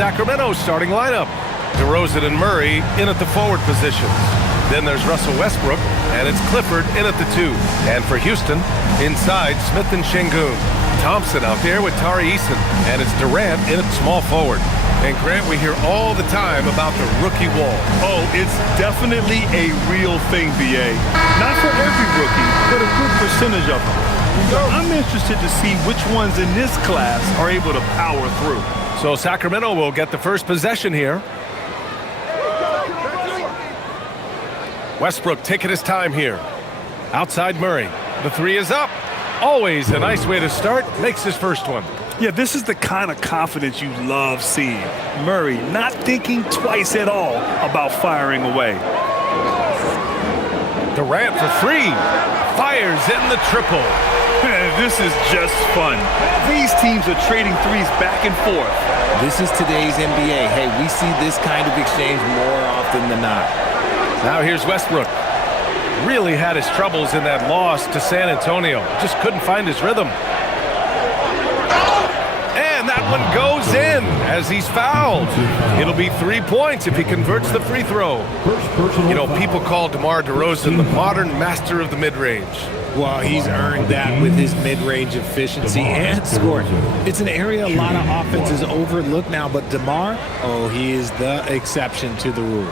Sacramento starting lineup. DeRozan and Murray in at the forward positions. Then there's Russell Westbrook, and it's Clifford in at the 2. And for Houston, inside Smith and Şengün. Thompson out there with Tari Eason, and it's Durant in at small forward. And Grant, we hear all the time about the rookie wall. Oh, it's definitely a real thing, BA. Not for every rookie, but a good percentage of them. So I'm interested to see which ones in this class are able to power through. So Sacramento will get the first possession here. Westbrook taking his time here. Outside Murray. The 3 is up. Always a nice way to start. Makes his first one. Yeah, this is the kind of confidence you love seeing. Murray not thinking twice at all about firing away. Durant for 3. Fires in the triple. This is just fun. These teams are trading threes back and forth. This is today's NBA. Hey, we see this kind of exchange more often than not. Now here's Westbrook. Really had his troubles in that loss to San Antonio. Just couldn't find his rhythm. And that one goes in as he's fouled. It'll be 3 points if he converts the free throw. You know, people call DeMar DeRozan the modern master of the mid-range. Well, he's earned that with his mid-range efficiency and scoring. It's an area a lot of offenses overlook now, but DeMar, oh, he is the exception to the rule.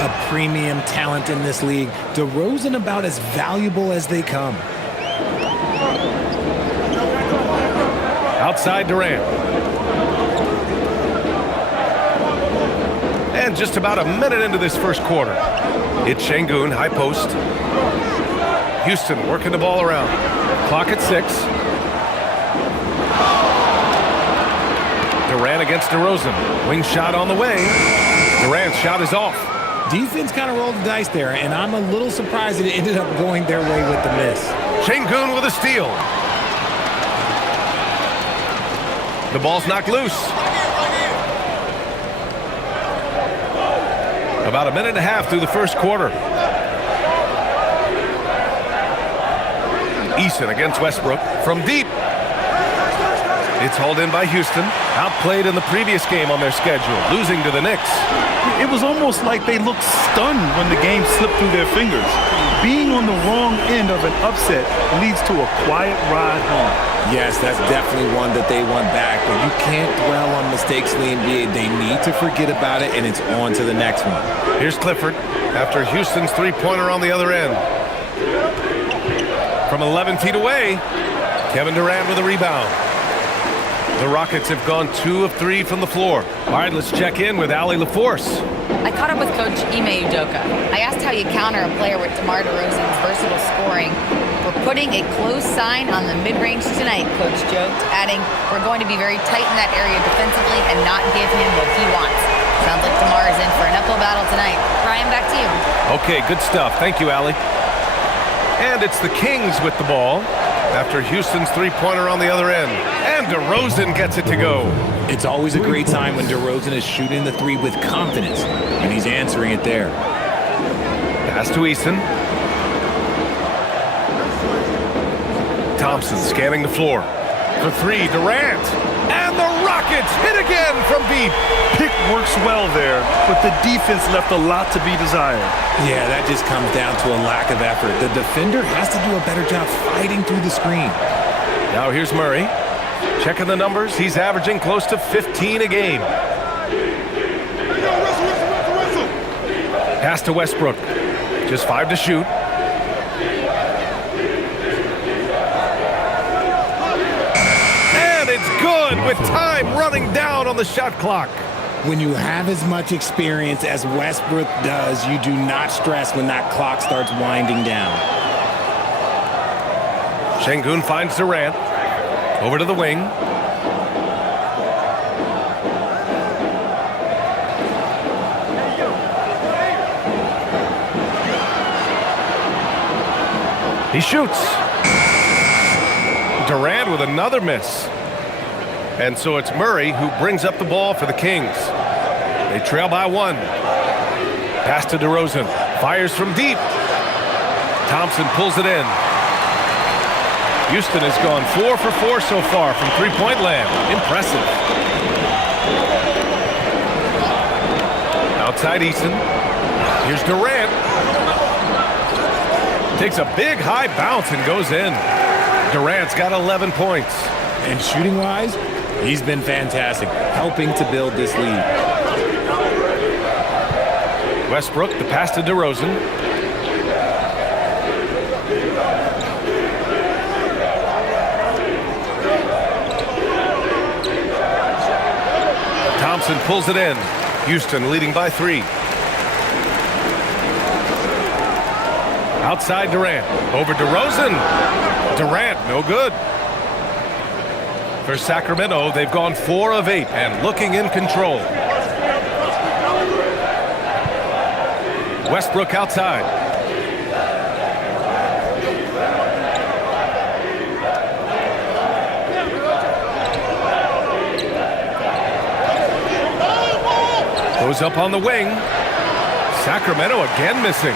A premium talent in this league. DeRozan about as valuable as they come. Outside Durant. And just about a minute into this first quarter. It's Şengün, high post. Houston working the ball around. Clock at 6. Durant against DeRozan. Wing shot on the way. Durant's shot is off. Defense kind of rolled the dice there, and I'm a little surprised that it ended up going their way with the miss. Şengün with a steal. The ball's knocked loose. About a minute and a half through the first quarter. Eason against Westbrook from deep. It's hauled in by Houston. Outplayed in the previous game on their schedule, losing to the Knicks. It was almost like they looked stunned when the game slipped through their fingers. Being on the wrong end of an upset leads to a quiet ride home. Yes, that's definitely one that they want back, but you can't dwell on mistakes in the NBA. They need to forget about it, and it's on to the next one. Here's Clifford after Houston's three-pointer on the other end. From 11 feet away, Kevin Durant with a rebound. The Rockets have gone 2 of 3 from the floor. All right, let's check in with Allie LaForce. I caught up with Coach Ime Udoka. I asked how you counter a player with DeMar DeRozan's versatile scoring. We're putting a close sign on the mid-range tonight, Coach joked, adding, we're going to be very tight in that area defensively and not give him what he wants. Sounds like DeMar is in for an uphill battle tonight. Ryan, back to you. Okay, good stuff. Thank you, Allie. And it's the Kings with the ball after Houston's three-pointer on the other end. And DeRozan gets it to go. It's always a great sign when DeRozan is shooting the three with confidence, and he's answering it there. Pass to Eason. Thompson scanning the floor. For 3, Durant. And the Rockets hit again from deep. Pick works well there, but the defense left a lot to be desired. Yeah, that just comes down to a lack of effort. The defender has to do a better job fighting through the screen. Now here's Murray. Checking the numbers, he's averaging close to 15 a game. Pass to Westbrook. Just 5 to shoot. And it's good with time running down on the shot clock. When you have as much experience as Westbrook does, you do not stress when that clock starts winding down. Şengün finds Durant. Over to the wing. He shoots. Durant with another miss. And so it's Murray who brings up the ball for the Kings. They trail by 1. Pass to DeRozan. Fires from deep. Thompson pulls it in. Houston has gone 4 for 4 so far from three-point land. Impressive. Outside Eason. Here's Durant. Takes a big high bounce and goes in. Durant's got 11 points. And shooting-wise, he's been fantastic, helping to build this lead. Westbrook, the pass to DeRozan. Thompson pulls it in. Houston leading by 3. Outside Durant. Over DeRozan. Durant, no good. For Sacramento, they've gone 4 of 8 and looking in control. Westbrook outside. Goes up on the wing. Sacramento again missing.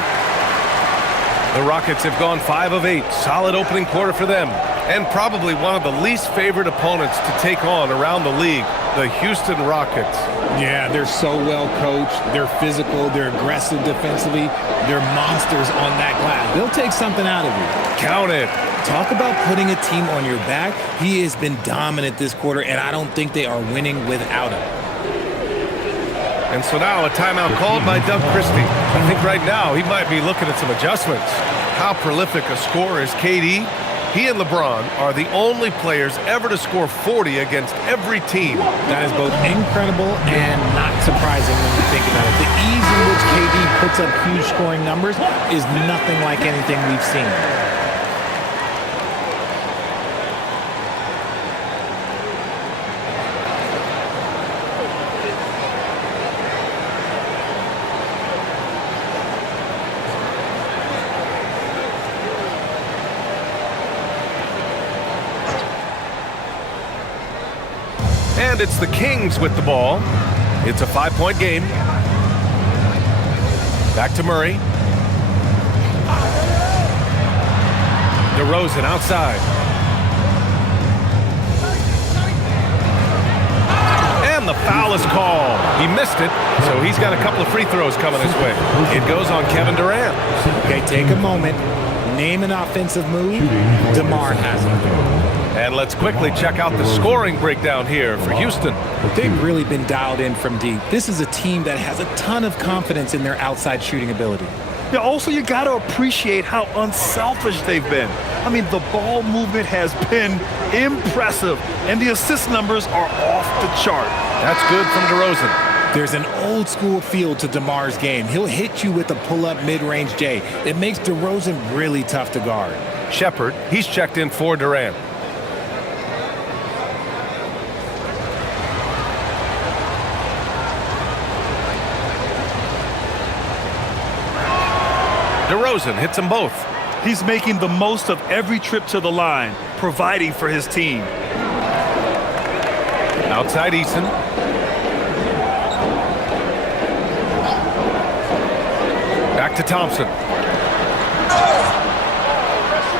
The Rockets have gone 5 of 8. Solid opening quarter for them. And probably one of the least favored opponents to take on around the league, the Houston Rockets. Yeah, they're so well coached. They're physical. They're aggressive defensively. They're monsters on that glass. They'll take something out of you. Count it. Talk about putting a team on your back. He has been dominant this quarter, and I don't think they are winning without him. And so now a timeout called by Doug Christie. I think right now he might be looking at some adjustments. How prolific a scorer is KD? He and LeBron are the only players ever to score 40 against every team. That is both incredible and not surprising when you think about it. The ease in which KD puts up huge scoring numbers is nothing like anything we've seen. And it's the Kings with the ball. It's a 5-point game. Back to Murray. DeRozan outside. And the foul is called. He missed it, so he's got a couple of free throws coming his way. It goes on Kevin Durant. Okay, take a moment. Name an offensive move. DeMar has it. And let's quickly check out the scoring breakdown here for Houston. They've really been dialed in from deep. This is a team that has a ton of confidence in their outside shooting ability. Yeah, also, you got to appreciate how unselfish they've been. I mean, the ball movement has been impressive, and the assist numbers are off the chart. That's good from DeRozan. There's an old school feel to DeMar's game. He'll hit you with a pull-up mid-range J. It makes DeRozan really tough to guard. Shepard, he's checked in for Durant. DeRozan hits them both. He's making the most of every trip to the line, providing for his team. Outside Eason. Back to Thompson.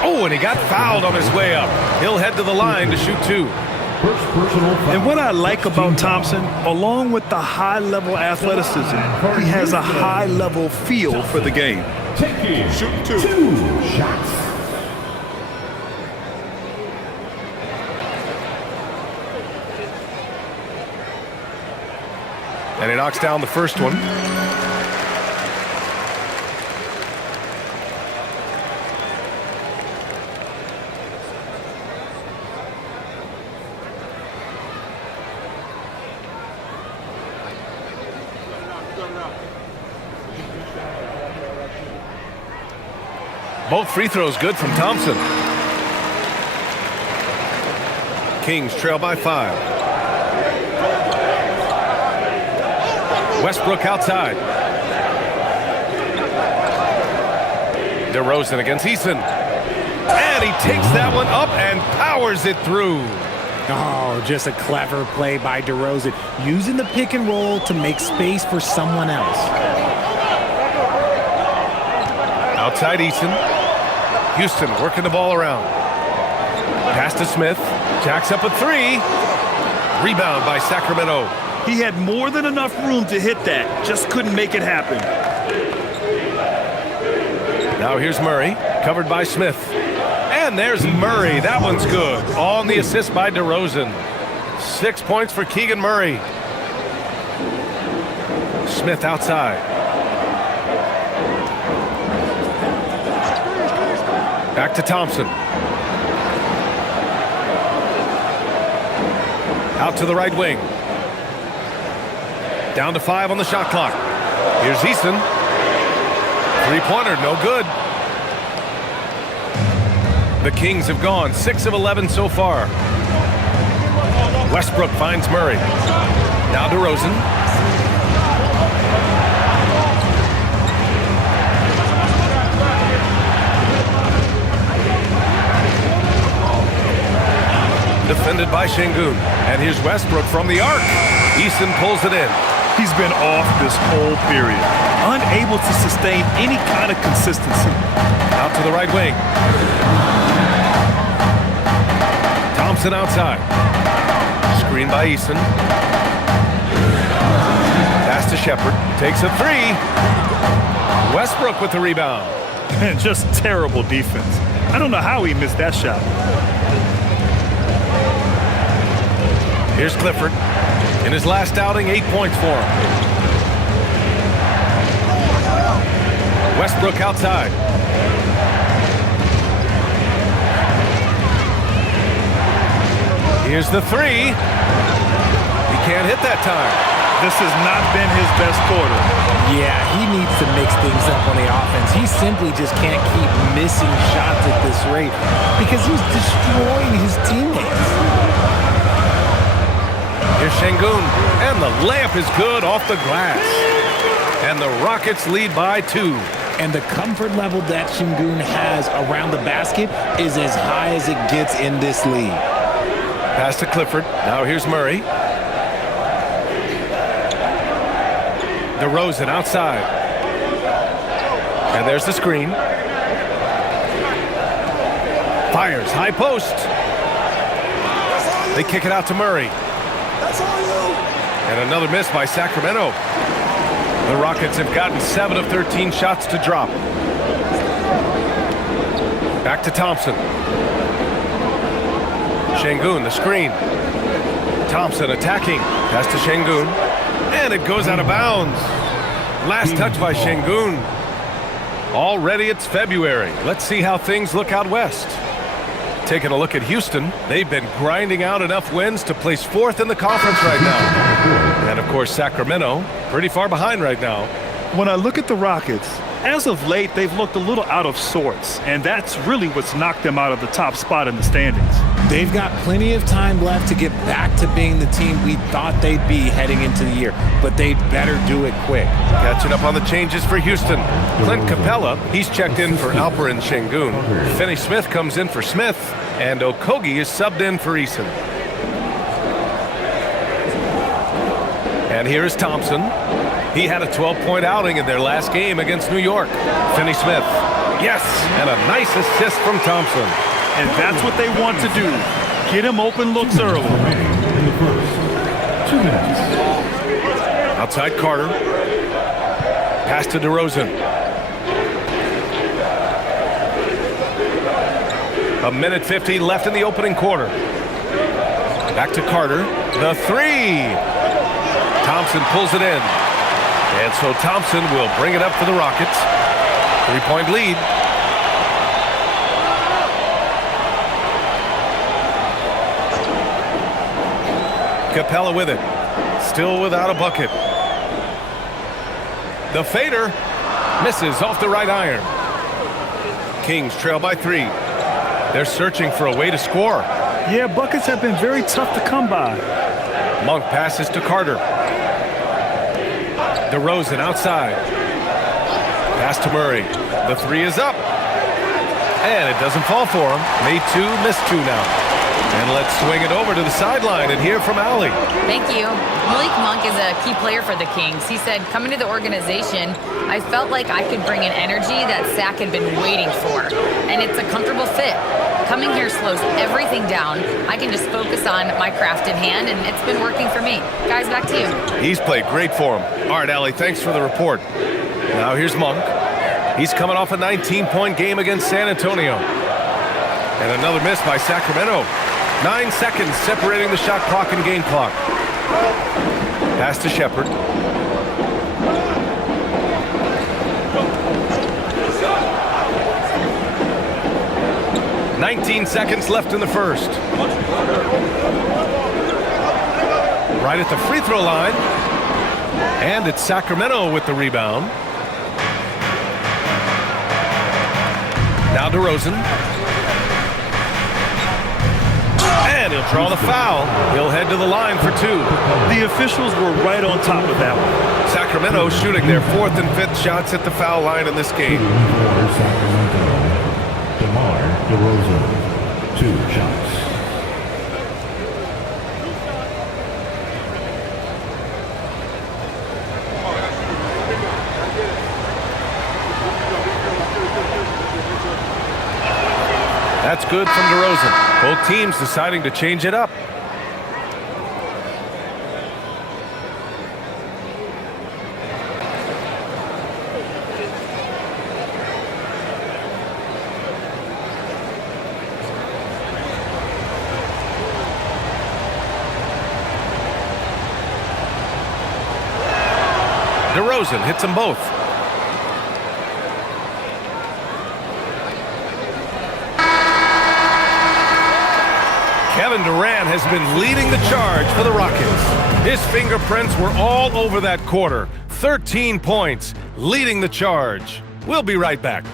Oh, and he got fouled on his way up. He'll head to the line to shoot 2. And what I like about Thompson, along with the high-level athleticism, he has a high-level feel for the game. Shooting 2 shots. And he knocks down the first one. Both free throws good from Thompson. Kings trail by 5. Westbrook outside. DeRozan against Eason. And he takes that one up and powers it through. Oh, just a clever play by DeRozan, using the pick and roll to make space for someone else. Outside Eason. Houston working the ball around. Pass to Smith. Jacks up a three. Rebound by Sacramento. He had more than enough room to hit that. Just couldn't make it happen. Now here's Murray. Covered by Smith. And there's Murray. That one's good. On the assist by DeRozan. 6 points for Keegan Murray. Smith outside. Back to Thompson. Out to the right wing. Down to 5 on the shot clock. Here's Eason. Three-pointer, no good. The Kings have gone 6 of 11 so far. Westbrook finds Murray. Now DeRozan. Defended by Şengün. And here's Westbrook from the arc. Eason pulls it in. He's been off this whole period. Unable to sustain any kind of consistency. Out to the right wing. Thompson outside. Screen by Eason. Pass to Shepherd. Takes a three. Westbrook with the rebound. Man, just terrible defense. I don't know how he missed that shot. Here's Clifford. In his last outing, 8 points for him. Westbrook outside. Here's the three. He can't hit that time. This has not been his best quarter. Yeah, he needs to mix things up on the offense. He simply just can't keep missing shots at this rate because he's destroying his teammates. Here's Şengün, and the layup is good off the glass. And the Rockets lead by 2. And the comfort level that Şengün has around the basket is as high as it gets in this league. Pass to Clifford. Now here's Murray. DeRozan outside. And there's the screen. Fires, high post. They kick it out to Murray. And another miss by Sacramento. The Rockets have gotten 7 of 13 shots to drop. Back to Thompson. Şengün, the screen. Thompson attacking. Pass to Şengün. And it goes out of bounds. Last touch by Şengün. Already it's February. Let's see how things look out west. Taking a look at Houston, they've been grinding out enough wins to place 4th in the conference right now. And of course, Sacramento, pretty far behind right now. When I look at the Rockets, as of late, they've looked a little out of sorts, and that's really what's knocked them out of the top spot in the standings. They've got plenty of time left to get back to being the team we thought they'd be heading into the year, but they'd better do it quick. Catching up on the changes for Houston. Clint Capella, he's checked in for Alperen Şengün. Finney Smith comes in for Smith, and Okogie is subbed in for Eason. And here is Thompson. He had a 12-point outing in their last game against New York. Finney Smith. Yes, and a nice assist from Thompson. And that's what they want to do. Get him open looks early. In the first 2 minutes. Outside Carter. Pass to DeRozan. A minute 50 left in the opening quarter. Back to Carter. The three. Thompson pulls it in. And so Thompson will bring it up for the Rockets. 3-point lead. Capella with it. Still without a bucket. The fader misses off the right iron. Kings trail by 3. They're searching for a way to score. Yeah, buckets have been very tough to come by. Monk passes to Carter. DeRozan outside. Pass to Murray. The three is up. And it doesn't fall for him. Made 2, missed 2 now. And let's swing it over to the sideline and hear from Allie. Thank you. Malik Monk is a key player for the Kings. He said, coming to the organization, I felt like I could bring an energy that Sac had been waiting for. And it's a comfortable fit. Coming here slows everything down. I can just focus on my craft in hand, and it's been working for me. Guys, back to you. He's played great for him. All right, Allie, thanks for the report. Now here's Monk. He's coming off a 19-point game against San Antonio. And another miss by Sacramento. 9 seconds separating the shot clock and game clock. Pass to Shepard. "19 seconds left in the first. Right at the free throw line. And it's Sacramento with the rebound. Now DeRozan. And he'll draw the foul. He'll head to the line for 2. The officials were right on top of that one. Sacramento shooting their 4th and 5th shots at the foul line in this game. For Sacramento, DeMar DeRozan, 2 shots. That's good from DeRozan. Both teams deciding to change it up. DeRozan hits them both. Kevin Durant has been leading the charge for the Rockets. His fingerprints were all over that quarter. 13 points, leading the charge. We'll be right back.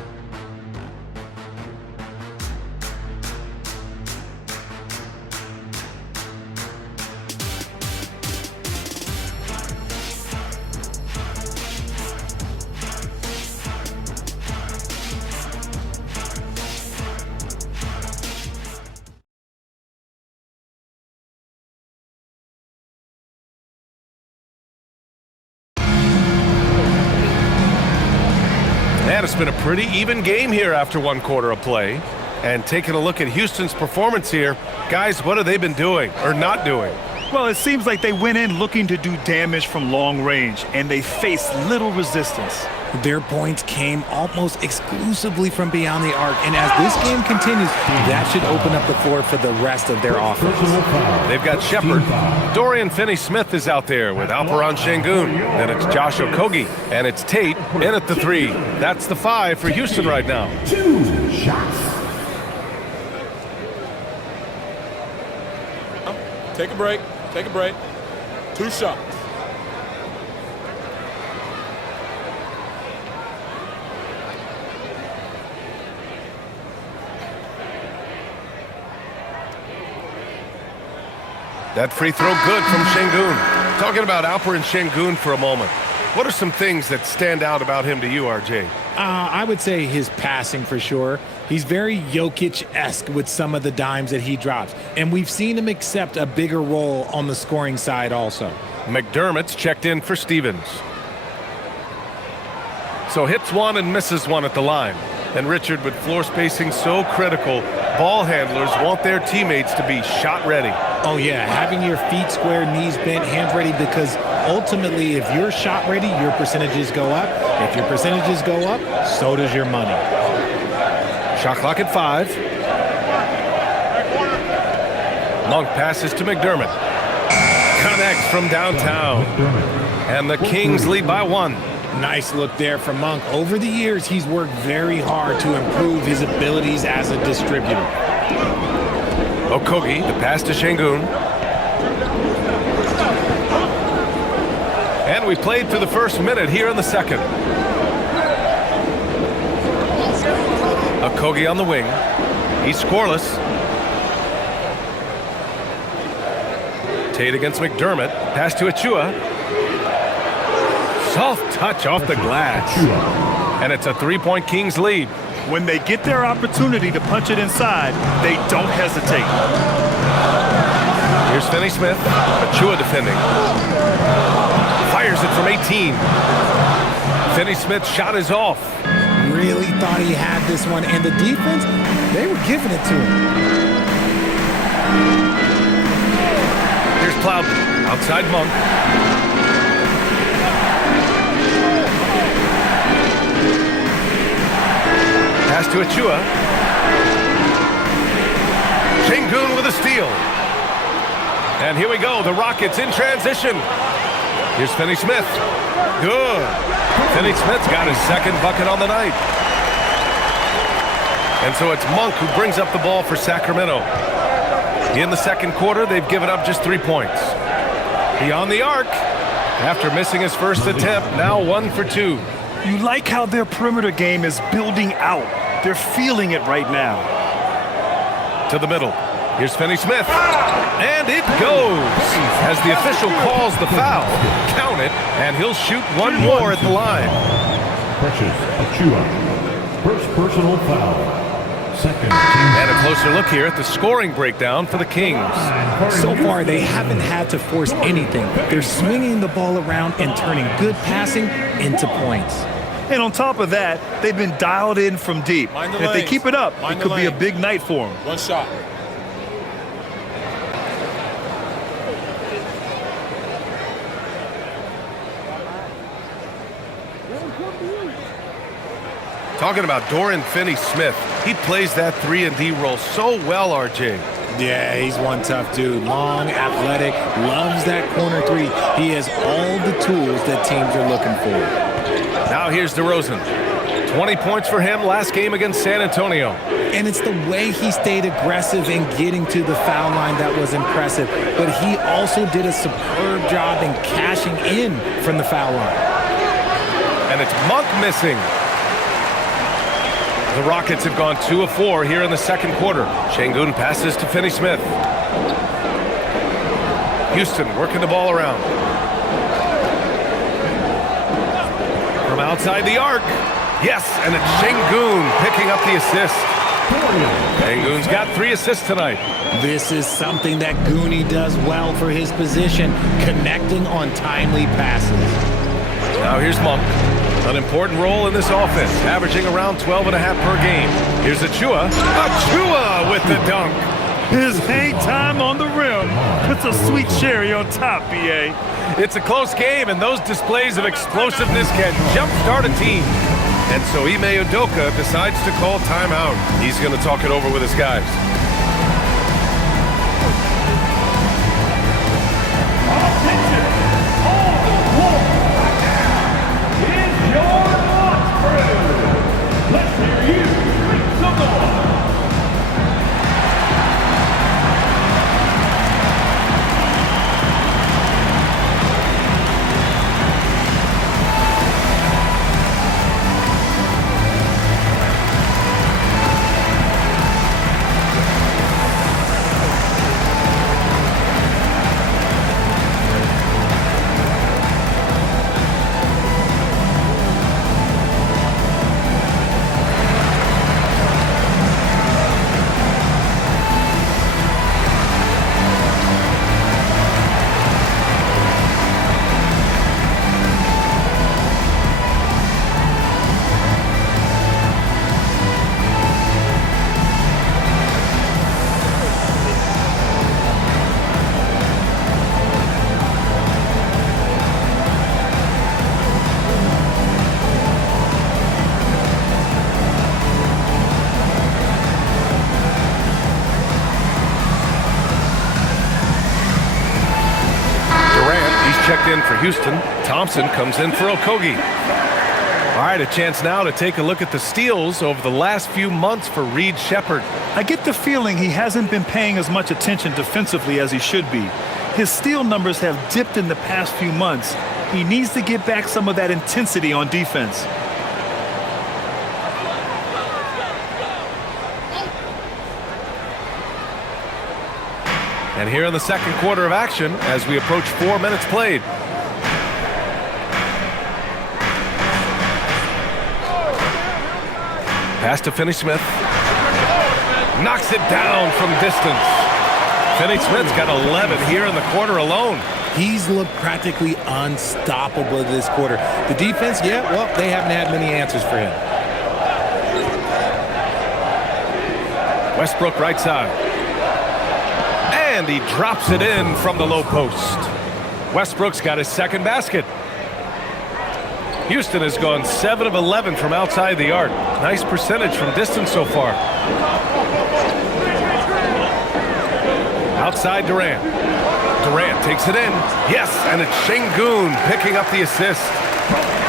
And it's been a pretty even game here after 1 quarter of play. And taking a look at Houston's performance here, guys, what have they been doing or not doing? Well, it seems like they went in looking to do damage from long range, and they faced little resistance. Their points came almost exclusively from beyond the arc, and as this game continues, that should open up the floor for the rest of their offense. They've got Shepard. Dorian Finney-Smith is out there with Alperen Şengün. Then it's Josh Okogie, and it's Tate in at the 3. That's the 5 for Houston right now. 2 shots. Take a break. Take a break. 2 shots. That free throw good from Şengün. Talking about Alperen Şengün for a moment. What are some things that stand out about him to you, RJ? I would say his passing for sure. He's very Jokic-esque with some of the dimes that he drops. And we've seen him accept a bigger role on the scoring side also. McDermott's checked in for Stevens. So hits 1 and misses 1 at the line. And Richard, with floor spacing so critical, ball handlers want their teammates to be shot ready. Oh yeah, having your feet square, knees bent, hands ready, because ultimately if you're shot ready, your percentages go up. If your percentages go up, so does your money. Shot clock at 5. Monk passes to McDermott. Connects from downtown. And the Kings lead by 1. Nice look there from Monk. Over the years, he's worked very hard to improve his abilities as a distributor. Okogie, the pass to Şengün. And we played through the first minute here in the second. Okogie on the wing. He's scoreless. Tate against McDermott. Pass to Achua. Soft touch off the glass. And it's a 3-point Kings lead. When they get their opportunity to punch it inside, they don't hesitate. Finney-Smith. Achua defending. Fires it from 18. Finney-Smith's shot is off. Really thought he had this one, and the defense, they were giving it to him. Here's Plowden, outside Monk. Pass to Achua. Şengün with a steal. And here we go, the Rockets in transition. Here's Finney-Smith. Good. Finney-Smith's got his second bucket on the night. And so it's Monk who brings up the ball for Sacramento. In the second quarter, they've given up just 3 points. Beyond the arc. After missing his first attempt, now 1 for 2. You like how their perimeter game is building out. They're feeling it right now. To the middle. Here's Finney-Smith. And it goes. As the official calls the foul. Count it, and he'll shoot one more at the line. Precious Achua. First personal foul. Second team. And a closer look here at the scoring breakdown for the Kings. So far, they haven't had to force anything. They're swinging the ball around and turning good passing into points. And on top of that, they've been dialed in from deep. If they keep it up, it could be a big night for them. One shot. Talking about Dorian Finney-Smith. He plays that 3-and-D role so well, RJ. Yeah, he's one tough dude. Long, athletic, loves that corner three. He has all the tools that teams are looking for. Now here's DeRozan. 20 points for him last game against San Antonio. And it's the way he stayed aggressive in getting to the foul line that was impressive. But he also did a superb job in cashing in from the foul line. And it's Monk missing. The Rockets have gone 2 of 4 here in the second quarter. Şengün passes to Finney-Smith. Houston working the ball around. From outside the arc. Yes, and it's Şengün picking up the assist. Şengün's got 3 assists tonight. This is something that Goonie does well for his position, connecting on timely passes. Now here's Monk. An important role in this offense, averaging around 12.5 per game. Here's Achua. Achua with the dunk. His hang time on the rim puts a sweet cherry on top, BA. It's a close game, and those displays of explosiveness can jumpstart a team. And so Ime Udoka decides to call timeout. He's going to talk it over with his guys. Checked in for Houston. Thompson comes in for Okogie. All right, a chance now to take a look at the steals over the last few months for Reed Shepherd. I get the feeling he hasn't been paying as much attention defensively as he should be. His steal numbers have dipped in the past few months. He needs to get back some of that intensity on defense. And here in the second quarter of action as we approach 4 minutes played. Pass to Finney-Smith. Knocks it down from distance. Finney-Smith's got 11 here in the quarter alone. He's looked practically unstoppable this quarter. The defense, yeah, well, they haven't had many answers for him. Westbrook right side. And he drops it in from the low post. Westbrook's got his second basket. Houston has gone 7 of 11 from outside the arc. Nice percentage from distance so far. Outside Durant. Durant takes it in. Yes, and it's Şengün picking up the assist.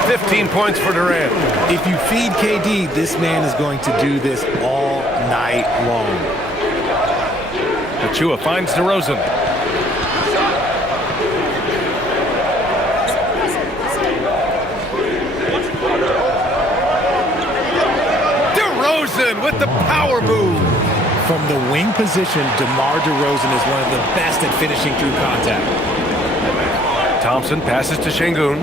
15 points for Durant. If you feed KD, this man is going to do this all night long. Achua finds DeRozan. DeRozan with the power move. From the wing position, DeMar DeRozan is one of the best at finishing through contact. Thompson passes to Şengün.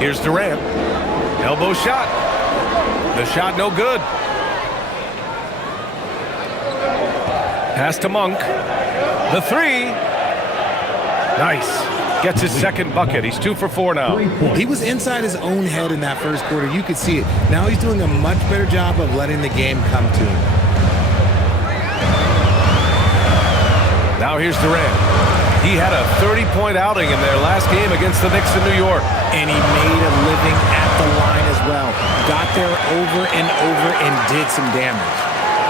Here's Durant. Elbow shot. The shot no good. Pass to Monk. The three. Nice. Gets his second bucket. He's 2 for 4 now. He was inside his own head in that first quarter. You could see it. Now he's doing a much better job of letting the game come to him. Now here's Durant. He had a 30-point outing in their last game against the Knicks in New York. And he made a living at the line as well. Got there over and over and did some damage.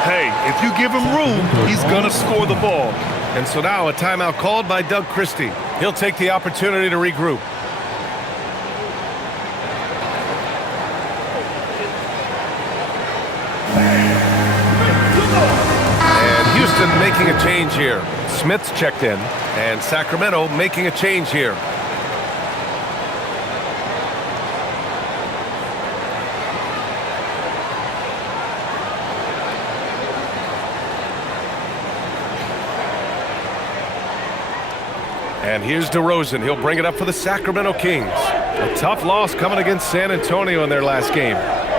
Hey, if you give him room, he's going to score the ball. And so now a timeout called by Doug Christie. He'll take the opportunity to regroup. And Houston making a change here. Smith's checked in, and Sacramento making a change here. And here's DeRozan. He'll bring it up for the Sacramento Kings. A tough loss coming against San Antonio in their last game.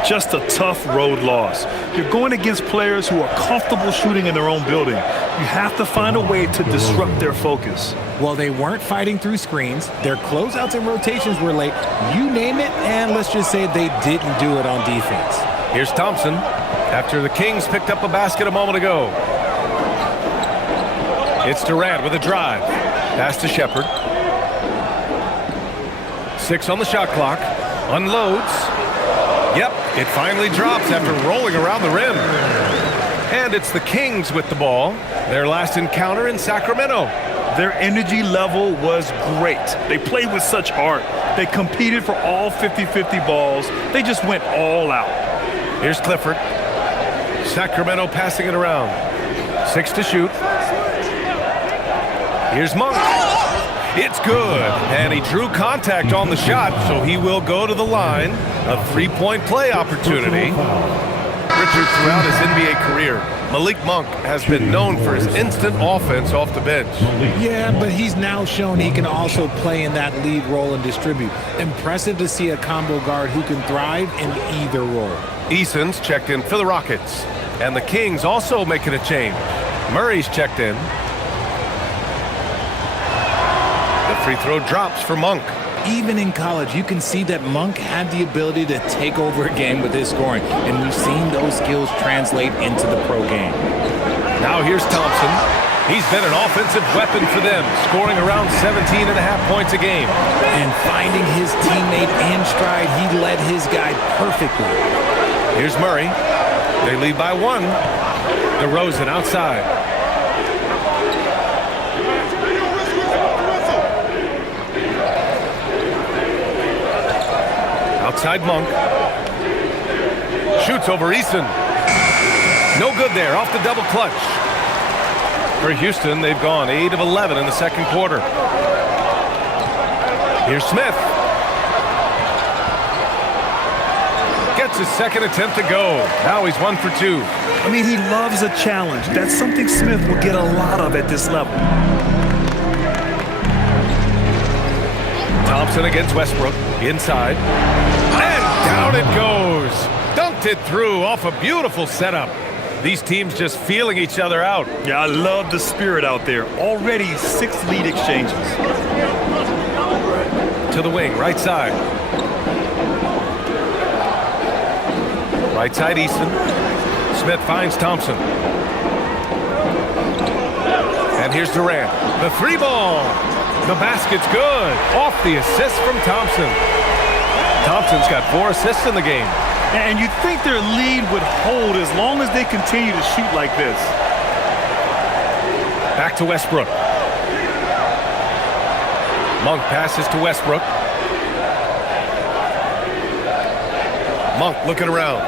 Just a tough road loss. You're going against players who are comfortable shooting in their own building. You have to find a way to disrupt their focus. Well, they weren't fighting through screens. Their closeouts and rotations were late. You name it, and let's just say they didn't do it on defense. Here's Thompson after the Kings picked up a basket a moment ago. It's Durant with a drive. Pass to Shepherd. 6 on the shot clock. Unloads. Yep, it finally drops after rolling around the rim. And it's the Kings with the ball. Their last encounter in Sacramento. Their energy level was great. They played with such heart. They competed for all 50-50 balls. They just went all out. Here's Clifford. Sacramento passing it around. 6 to shoot. Here's Monk. It's good. And he drew contact on the shot, so he will go to the line. A 3-point play opportunity. Richard, throughout his NBA career, Malik Monk has been known for his instant offense off the bench. Yeah, but he's now shown he can also play in that lead role and distribute. Impressive to see a combo guard who can thrive in either role. Eason's checked in for the Rockets. And the Kings also making a change. Murray's checked in. The free throw drops for Monk. Even in college, you can see that Monk had the ability to take over a game with his scoring, and we've seen those skills translate into the pro game. Now here's Thompson. He's been an offensive weapon for them, scoring around 17.5 points a game. And finding his teammate in stride, he led his guy perfectly. Here's Murray. They lead by 1. DeRozan outside. Outside Monk. Shoots over Eason. No good there, off the double clutch. For Houston, they've gone 8 of 11 in the second quarter. Here's Smith. Gets his second attempt to go. Now he's 1 for 2. I mean, he loves a challenge. That's something Smith will get a lot of at this level. Thompson against Westbrook. Inside. And down it goes. Dunked it through off a beautiful setup. These teams just feeling each other out. Yeah, I love the spirit out there. Already 6 lead exchanges. To the wing, right side. Right side, Easton. Smith finds Thompson. And here's Durant. The 3-ball. The basket's good. Off the assist from Thompson. Thompson's got 4 assists in the game. And you'd think their lead would hold as long as they continue to shoot like this. Back to Westbrook. Monk passes to Westbrook. Monk looking around.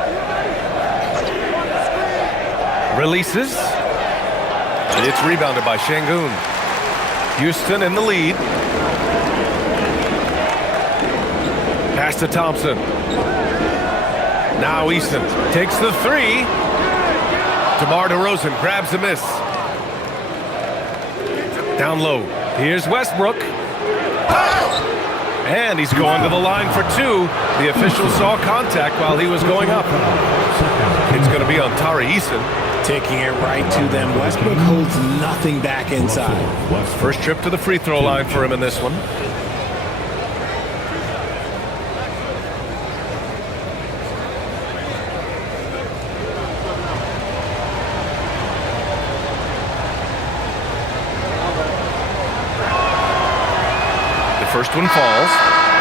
Releases. It's rebounded by Şengün. Houston in the lead. Pass to Thompson. Now Easton takes the 3. DeMar DeRozan grabs a miss. Down low. Here's Westbrook. And he's going to the line for 2. The official saw contact while he was going up. It's going to be on Tari Eason. Taking it right to them. Westbrook holds nothing back inside. First trip to the free throw line for him in this one. First one falls.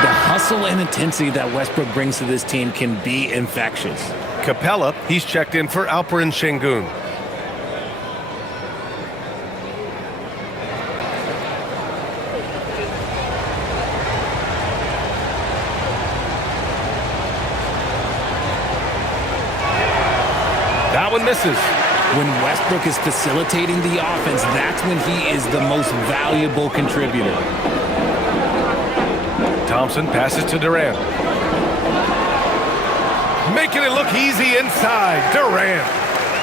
The hustle and intensity that Westbrook brings to this team can be infectious. Capella, he's checked in for Alperen Şengün. That one misses. When Westbrook is facilitating the offense, that's when he is the most valuable contributor. Thompson passes to Durant. Making it look easy inside. Durant.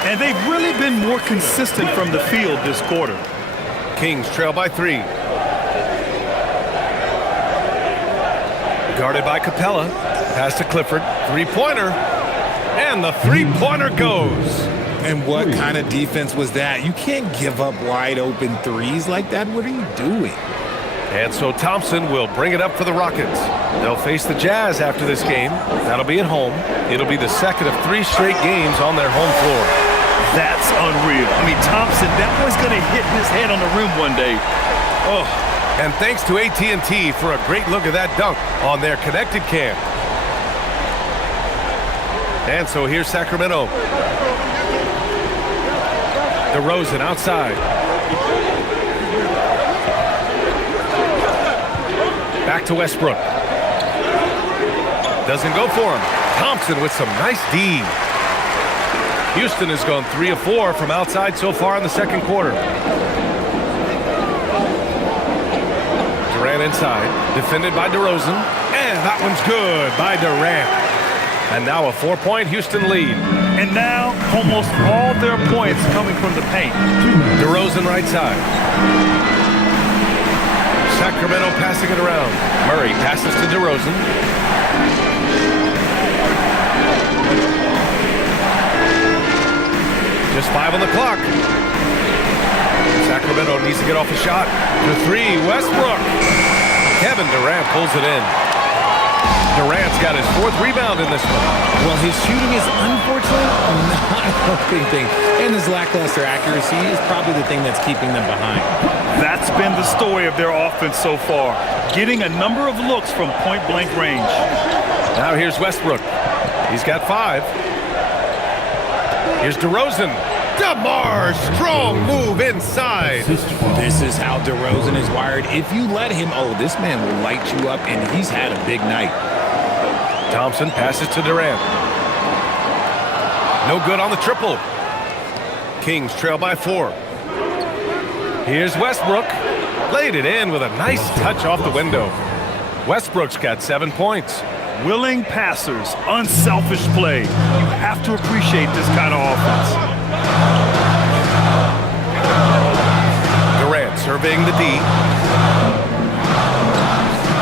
And they've really been more consistent from the field this quarter. Kings trail by 3. Guarded by Capella. Pass to Clifford. 3-pointer. And the 3-pointer goes. And what kind of defense was that? You can't give up wide open threes like that. What are you doing? And so Thompson will bring it up for the Rockets. They'll face the Jazz after this game. That'll be at home. It'll be the second of 3 straight games on their home floor. That's unreal. I mean, Thompson, that one's going to hit his head on the rim one day. Oh. And thanks to AT&T for a great look at that dunk on their connected cam. And so here's Sacramento. DeRozan outside. Back to Westbrook. Doesn't go for him. Thompson with some nice D. Houston has gone 3 of 4 from outside so far in the second quarter. Durant inside. Defended by DeRozan. And that one's good by Durant. And now a 4-point Houston lead. And now almost all their points coming from the paint. DeRozan right side. Sacramento passing it around. Murray passes to DeRozan. Just 5 on the clock. Sacramento needs to get off a shot. The 3, Westbrook. Kevin Durant pulls it in. Durant's got his 4th rebound in this one. Well, his shooting is unfortunately not helping things. And his lackluster accuracy is probably the thing that's keeping them behind. That's been the story of their offense so far. Getting a number of looks from point-blank range. Now here's Westbrook. He's got 5. Here's DeRozan. DeMar, strong move inside. This is how DeRozan is wired. If you let him, this man will light you up, and he's had a big night. Thompson passes to Durant. No good on the triple. Kings trail by 4. Here's Westbrook. Laid it in with a nice touch off the window. Westbrook's got 7 points. Willing passers, unselfish play. You have to appreciate this kind of offense. Durant surveying the D.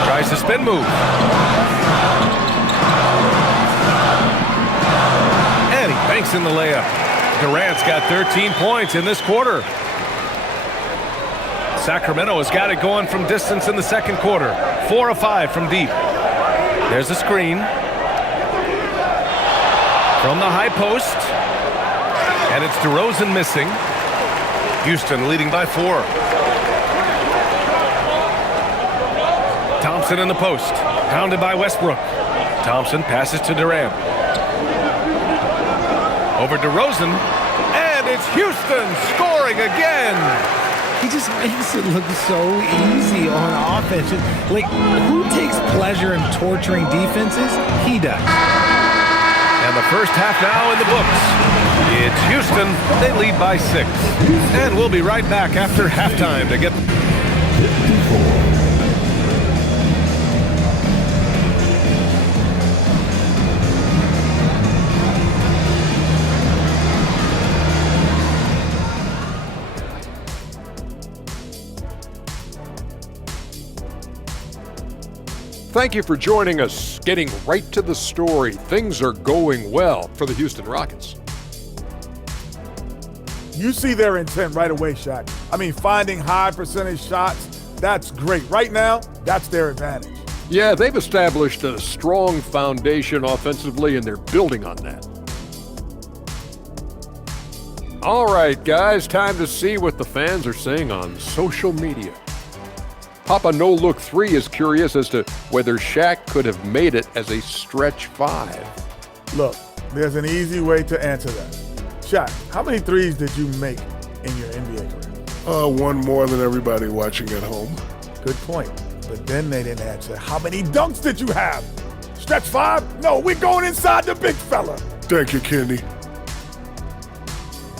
Tries the spin move. And he banks in the layup. Durant's got 13 points in this quarter. Sacramento has got it going from distance in the second quarter. 4 of 5 from deep. There's a screen. From the high post. And it's DeRozan missing. Houston leading by 4. Thompson in the post. Pounded by Westbrook. Thompson passes to Durant. Over DeRozan. And it's Houston scoring again. He just makes it look so easy on offense. Like, who takes pleasure in torturing defenses? He does. And the first half now in the books. It's Houston. They lead by 6. And we'll be right back after halftime to get... 54. Thank you for joining us. Getting right to the story, things are going well for the Houston Rockets. You see their intent right away, Shaq. I mean, finding high percentage shots, that's great. Right now, that's their advantage. Yeah, they've established a strong foundation offensively, and they're building on that. All right, guys, time to see what the fans are saying on social media. Papa No Look 3 is curious as to whether Shaq could have made it as a stretch 5. Look, there's an easy way to answer that. Shaq, how many threes did you make in your NBA career? One more than everybody watching at home. Good point. But then they didn't answer. How many dunks did you have? Stretch 5? No, we're going inside the big fella. Thank you, Kenny.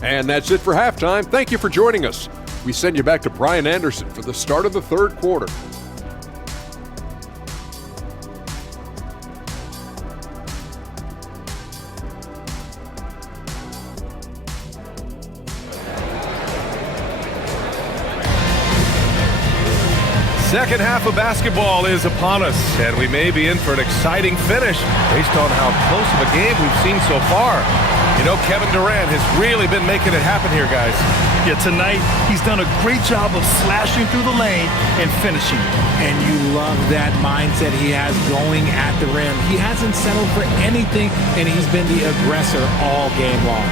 And that's it for halftime. Thank you for joining us. We send you back to Brian Anderson for the start of the third quarter. Second half of basketball is upon us, and we may be in for an exciting finish based on how close of a game we've seen so far. You know, Kevin Durant has really been making it happen here, guys. Yeah, tonight he's done a great job of slashing through the lane and finishing. And you love that mindset he has going at the rim. He hasn't settled for anything, and he's been the aggressor all game long.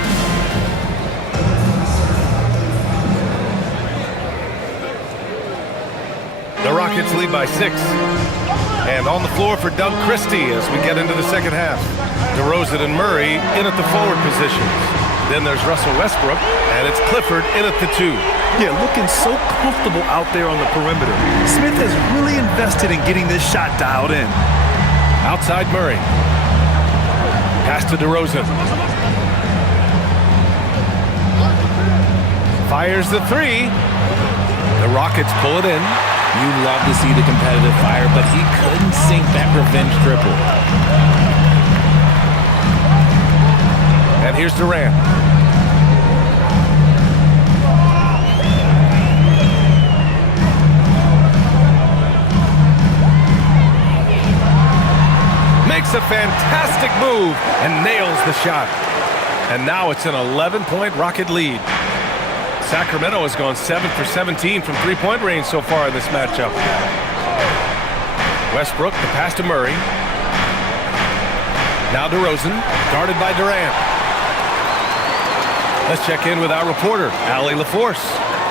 The Rockets lead by 6. And on the floor for Doug Christie as we get into the second half. DeRozan and Murray in at the forward positions. Then there's Russell Westbrook, and it's Clifford in at the 2. Yeah, looking so comfortable out there on the perimeter. Smith has really invested in getting this shot dialed in. Outside Murray. Pass to DeRozan. Fires the 3. The Rockets pull it in. You love to see the competitive fire, but he couldn't sink that revenge triple. And here's Durant. Makes a fantastic move and nails the shot. And now it's an 11-point Rocket lead. Sacramento has gone 7 for 17 from three-point range so far in this matchup. Westbrook, the pass to Murray. Now DeRozan, guarded by Durant. Let's check in with our reporter, Allie LaForce.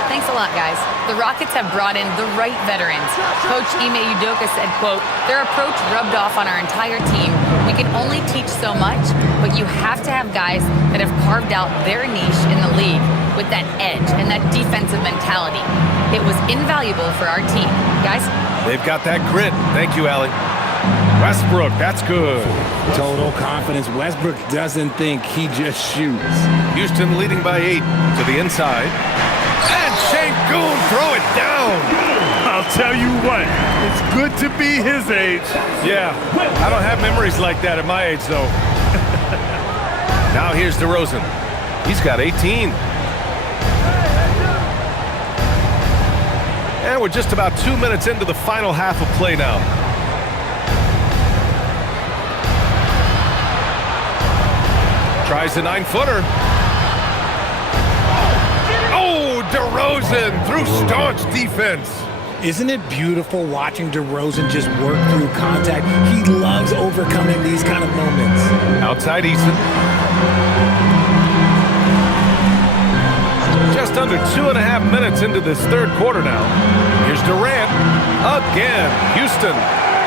Thanks a lot, guys. The Rockets have brought in the right veterans. Coach Ime Udoka said, quote, their approach rubbed off on our entire team. We can only teach so much, but you have to have guys that have carved out their niche in the league with that edge and that defensive mentality. It was invaluable for our team. Guys? They've got that grit. Thank you, Allie. Westbrook, that's good. Total confidence. Westbrook doesn't think, he just shoots. Houston leading by 8 to the inside. And Şengün throw it down. I'll tell you what, it's good to be his age. Yeah, I don't have memories like that at my age, though. Now here's DeRozan. He's got 18. And we're just about 2 minutes into the final half of play now. Tries the 9-footer. DeRozan through staunch defense. Isn't it beautiful watching DeRozan just work through contact? He loves overcoming these kind of moments. Outside Eason. Just under 2.5 minutes into this third quarter now. Here's Durant again. Houston.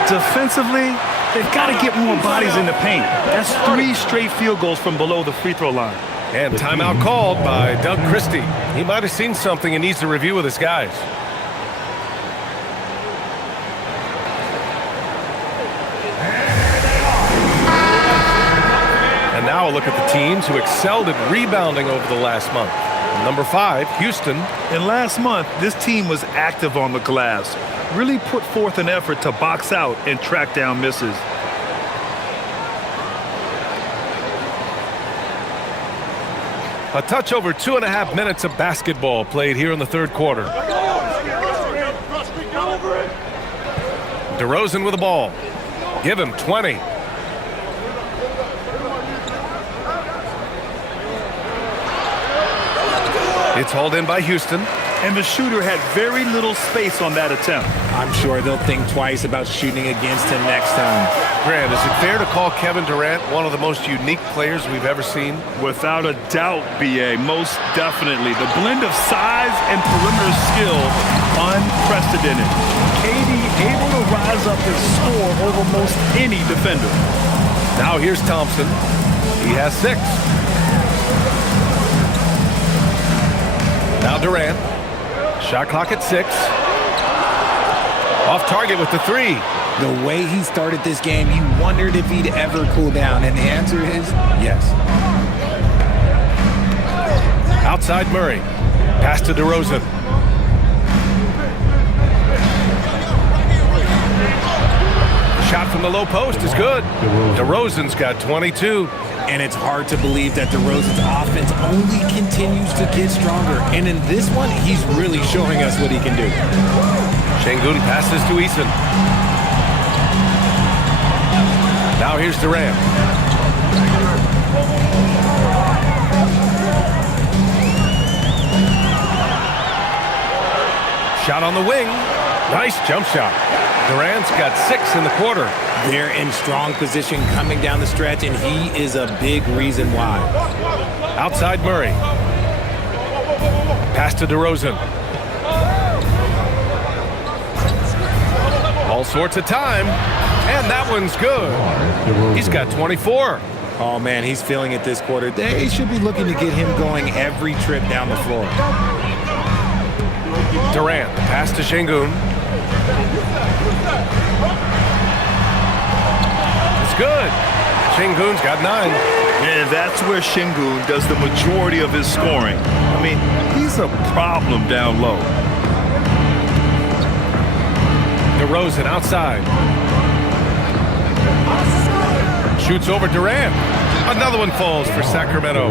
Defensively, they've got to get more bodies in the paint. That's 3 straight field goals from below the free throw line. And timeout called by Doug Christie. He might have seen something and needs to review with his guys. And now a look at the teams who excelled at rebounding over the last month. Number 5, Houston. And last month, this team was active on the glass. Really put forth an effort to box out and track down misses. A touch over 2.5 minutes of basketball played here in the third quarter. DeRozan with the ball. Give him 20. It's hauled in by Houston. And the shooter had very little space on that attempt. I'm sure they'll think twice about shooting against him next time. Grant, is it fair to call Kevin Durant one of the most unique players we've ever seen? Without a doubt, B.A., most definitely. The blend of size and perimeter skill, unprecedented. KD able to rise up and score over most any defender. Now here's Thompson. He has 6. Now Durant. Shot clock at 6. Off target with the 3. The way he started this game, you wondered if he'd ever cool down, and the answer is yes. Outside Murray. Pass to DeRozan. Shot from the low post is good. DeRozan's got 22. And it's hard to believe that DeRozan's offense only continues to get stronger. And in this one, he's really showing us what he can do. Şengün passes to Eason. Now here's Durant. Shot on the wing. Nice jump shot. Durant's got 6 in the quarter. They're in strong position coming down the stretch, and he is a big reason why. Outside Murray. Pass to DeRozan. All sorts of time. And that one's good. He's got 24. Oh, man, he's feeling it this quarter. They should be looking to get him going every trip down the floor. Durant. Pass to Şengün. Good. Şengün's got 9. And that's where Şengün does the majority of his scoring. I mean, he's a problem down low. DeRozan outside. Shoots over Durant. Another one falls for Sacramento.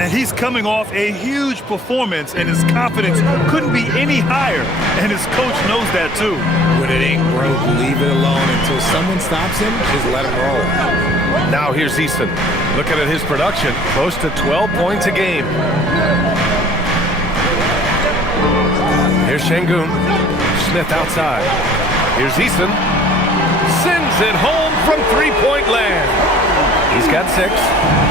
And he's coming off a huge performance, and his confidence couldn't be any higher. And his coach knows that, too. When it ain't broke, leave it alone. Until someone stops him, just let him roll. Now here's Eason. Looking at his production, close to 12 points a game. Here's Şengün. Smith outside. Here's Eason. Sends it home from three-point land. He's got 6.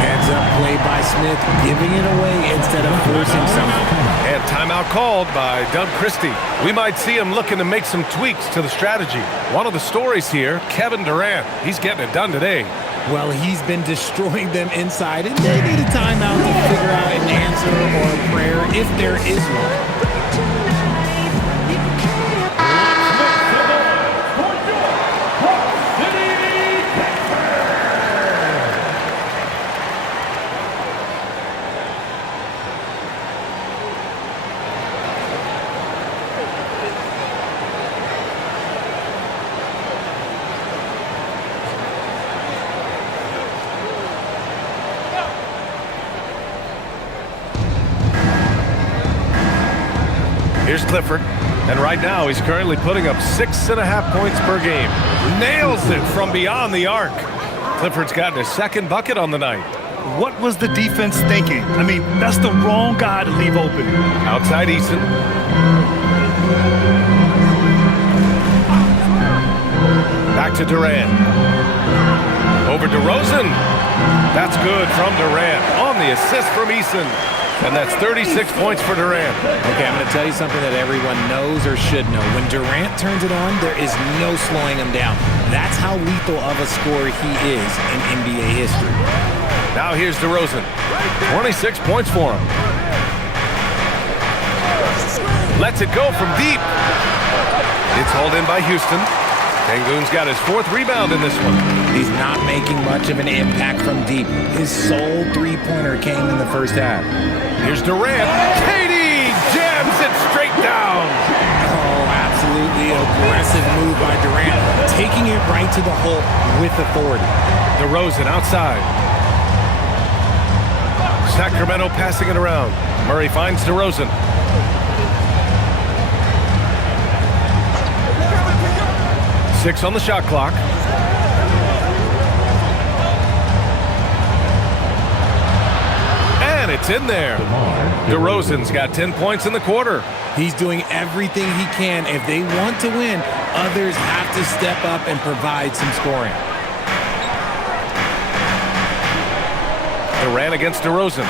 Hands up play by Smith, giving it away instead of forcing something. And timeout called by Doug Christie. We might see him looking to make some tweaks to the strategy. One of the stories here, Kevin Durant. He's getting it done today. Well, he's been destroying them inside, and they need a timeout to figure out an answer or a prayer if there is one. Here's Clifford, and right now he's currently putting up 6.5 points per game. Nails it from beyond the arc. Clifford's gotten his 2nd bucket on the night. What was the defense thinking? I mean, that's the wrong guy to leave open. Outside Eason. Back to Durant. Over DeRozan. That's good from Durant on the assist from Eason. And that's 36 points for Durant. Okay, I'm going to tell you something that everyone knows or should know. When Durant turns it on, there is no slowing him down. That's how lethal of a scorer he is in NBA history. Now here's DeRozan. 26 points for him. Lets it go from deep. It's hauled in by Houston. Sengun's got his 4th rebound in this one. He's not making much of an impact from deep. His sole three-pointer came in the first half. Here's Durant. KD jams it straight down. Oh, absolutely aggressive move by Durant, taking it right to the hole with authority. DeRozan outside. Sacramento passing it around. Murray finds DeRozan. Six on the shot clock. And it's in there. DeRozan's got 10 points in the quarter. He's doing everything he can. If they want to win, others have to step up and provide some scoring. Durant against DeRozan.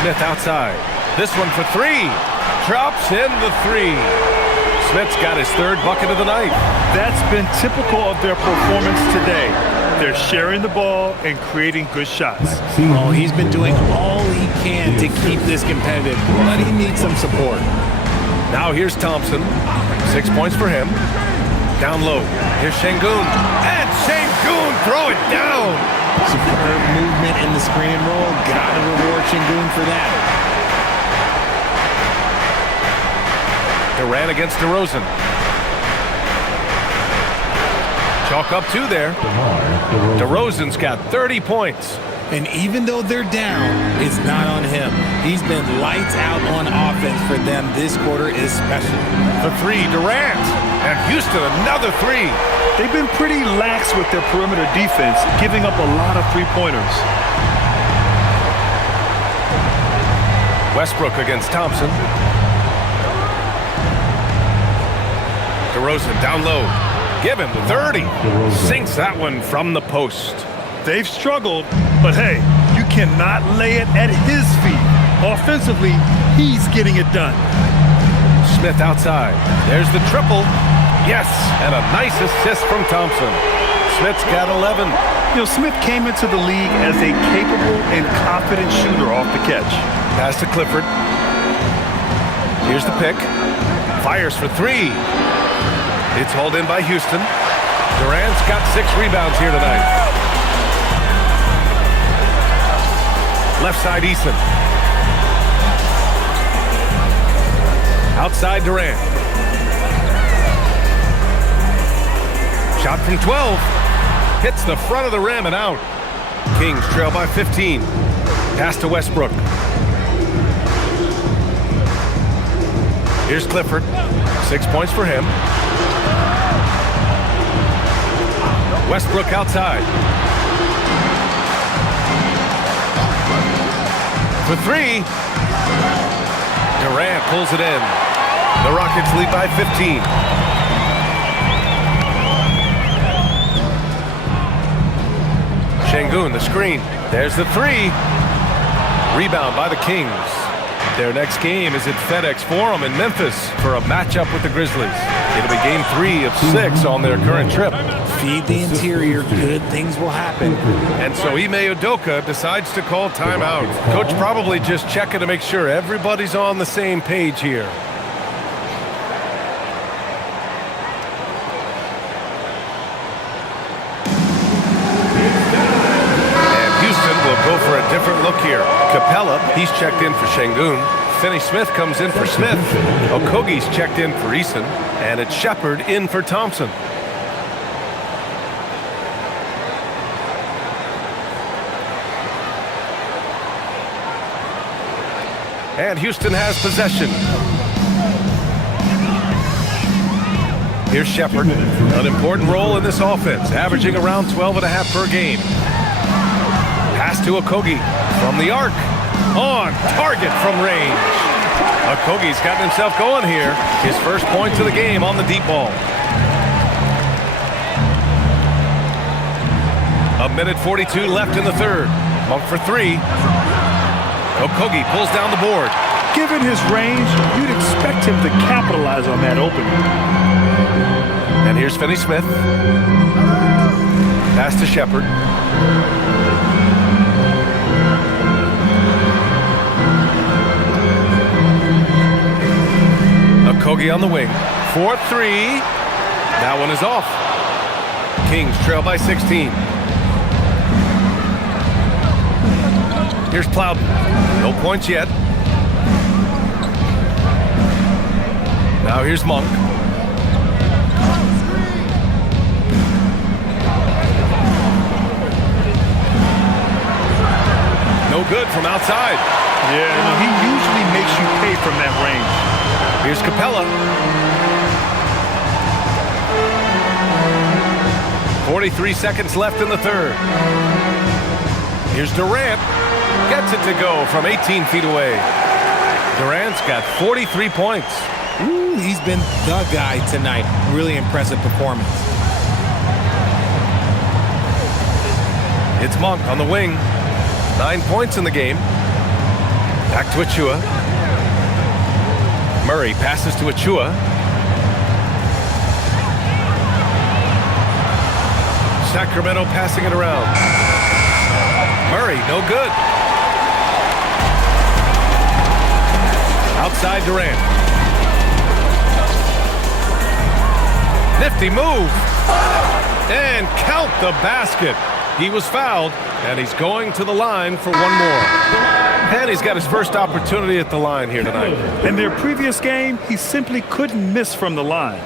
Smith outside. This one for 3. Drops in the 3. Smith's got his 3rd bucket of the night. That's been typical of their performance today. They're sharing the ball and creating good shots. Oh, he's been doing all he can to keep this competitive, but he needs some support. Now here's Thompson. 6 points for him. Down low. Here's Sengun. And Sengun throw it down. Superb movement in the screen and roll. Gotta reward Sengun for that. Durant against DeRozan. Chalk up 2 there. DeRozan's got 30 points. And even though they're down, it's not on him. He's been lights out on offense for them this quarter especially. The 3, Durant. And Houston, another 3. They've been pretty lax with their perimeter defense, giving up a lot of three-pointers. Westbrook against Thompson. DeRozan down low. Give him 30. Sinks that one from the post. They've struggled, but hey, you cannot lay it at his feet. Offensively, he's getting it done. Smith outside. There's the triple. Yes, and a nice assist from Thompson. Smith's got 11. You know, Smith came into the league as a capable and confident shooter off the catch. Pass to Clifford. Here's the pick. Fires for 3. It's hauled in by Houston. Durant's got 6 rebounds here tonight. Left side Eason. Outside Durant. Shot from 12. Hits the front of the rim and out. Kings trail by 15. Pass to Westbrook. Here's Clifford. 6 points for him. Westbrook outside. For 3. Durant pulls it in. The Rockets lead by 15. Sengun, the screen. There's the 3. Rebound by the Kings. Their next game is at FedEx Forum in Memphis for a matchup with the Grizzlies. It'll be game 3 of 6 on their current trip. Feed the interior, good things will happen. And so Ime Udoka decides to call timeout. Coach probably just checking to make sure everybody's on the same page here. Go for a different look here. Capella, he's checked in for Sengun. Finney-Smith comes in for Smith. Okogie's checked in for Eason. And it's Shepard in for Thompson. And Houston has possession. Here's Shepard. An important role in this offense, averaging around 12.5 per game. Pass to Okogie from the arc. On target from range. Okogie's gotten himself going here. His first points of the game on the deep ball. A minute 42 left in the third. Monk for three. Okogie pulls down the board. Given his range, you'd expect him to capitalize on that opening. And here's Finney-Smith. Pass to Shepard. Okogie on the wing. 4-3. That one is off. Kings trail by 16. Here's Plowden. No points yet. Now here's Monk. No good from outside. Yeah, he usually makes you pay from that range. Here's Capella. 43 seconds left in the third. Here's Durant. Gets it to go from 18 feet away. Durant's got 43 points. Ooh, he's been the guy tonight. Really impressive performance. It's Monk on the wing. 9 points in the game. Back to Achua. Murray passes to Achua. Sacramento passing it around. Murray, no good. Outside Durant. Nifty move. And count the basket. He was fouled, and he's going to the line for one more. And he's got his first opportunity at the line here tonight. In their previous game, he simply couldn't miss from the line.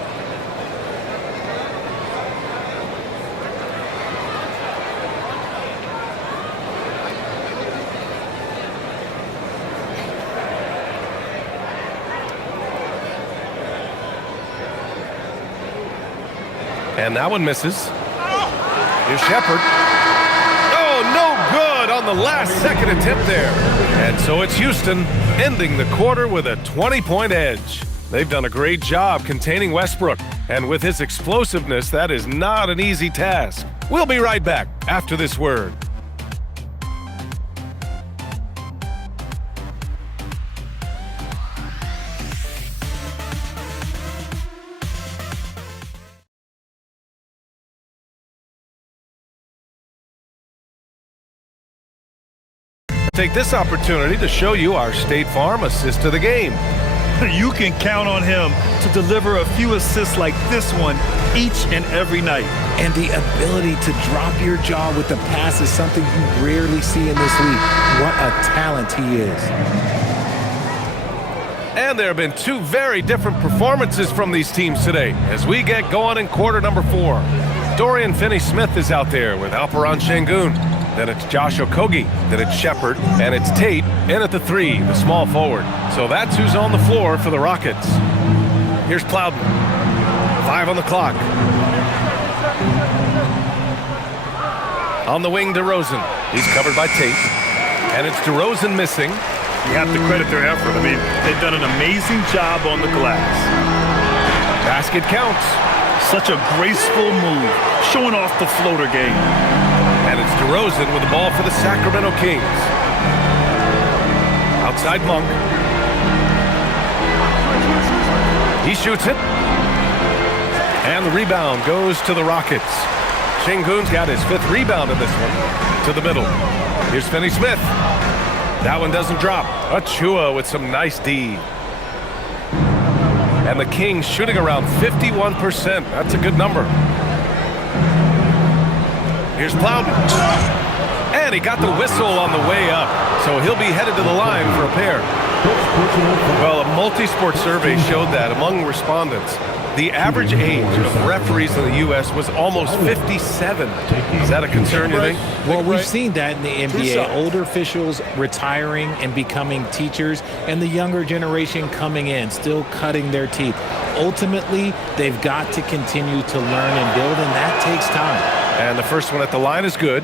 And that one misses. Here's Shepard. Oh, no good on the last second attempt there. And so it's Houston ending the quarter with a 20-point edge. They've done a great job containing Westbrook. And with his explosiveness, that is not an easy task. We'll be right back after this word. Take this opportunity to show you our State Farm assist of the game. You can count on him to deliver a few assists like this one each and every night. And the ability to drop your jaw with the pass is something you rarely see in this league. What a talent he is. And there have been two very different performances from these teams today as we get going in quarter number 4. Dorian Finney-Smith is out there with Alperen Şengün. Then it's Josh Okogie, then it's Shepard, and it's Tate in at the 3, the small forward. So that's who's on the floor for the Rockets. Here's Plowden. 5 on the clock. On the wing, DeRozan. He's covered by Tate. And it's DeRozan missing. You have to credit their effort. I mean, they've done an amazing job on the glass. Basket counts. Such a graceful move, showing off the floater game. And it's DeRozan with the ball for the Sacramento Kings. Outside Monk. He shoots it. And the rebound goes to the Rockets. Şengün's got his 5th rebound in this one. To the middle. Here's Finney-Smith. That one doesn't drop. Achua with some nice D. And the Kings shooting around 51%. That's a good number. Here's Plowden. And he got the whistle on the way up. So he'll be headed to the line for a pair. Well, a multi-sport survey showed that among respondents, the average age of referees in the U.S. was almost 57. Is that a concern, you think? Well, we've seen that in the NBA. Older officials retiring and becoming teachers, and the younger generation coming in, still cutting their teeth. Ultimately, they've got to continue to learn and build, and that takes time. And the first one at the line is good.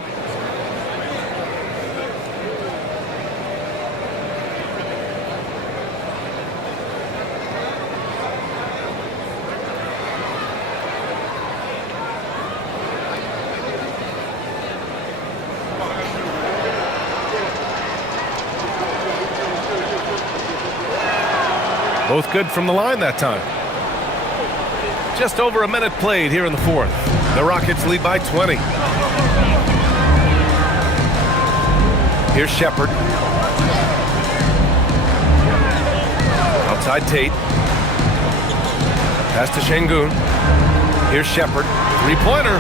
Both good from the line that time. Just over a minute played here in the fourth. The Rockets lead by 20. Here's Shepherd. Outside Tate. Pass to Şengün. Here's Shepherd. Three-pointer.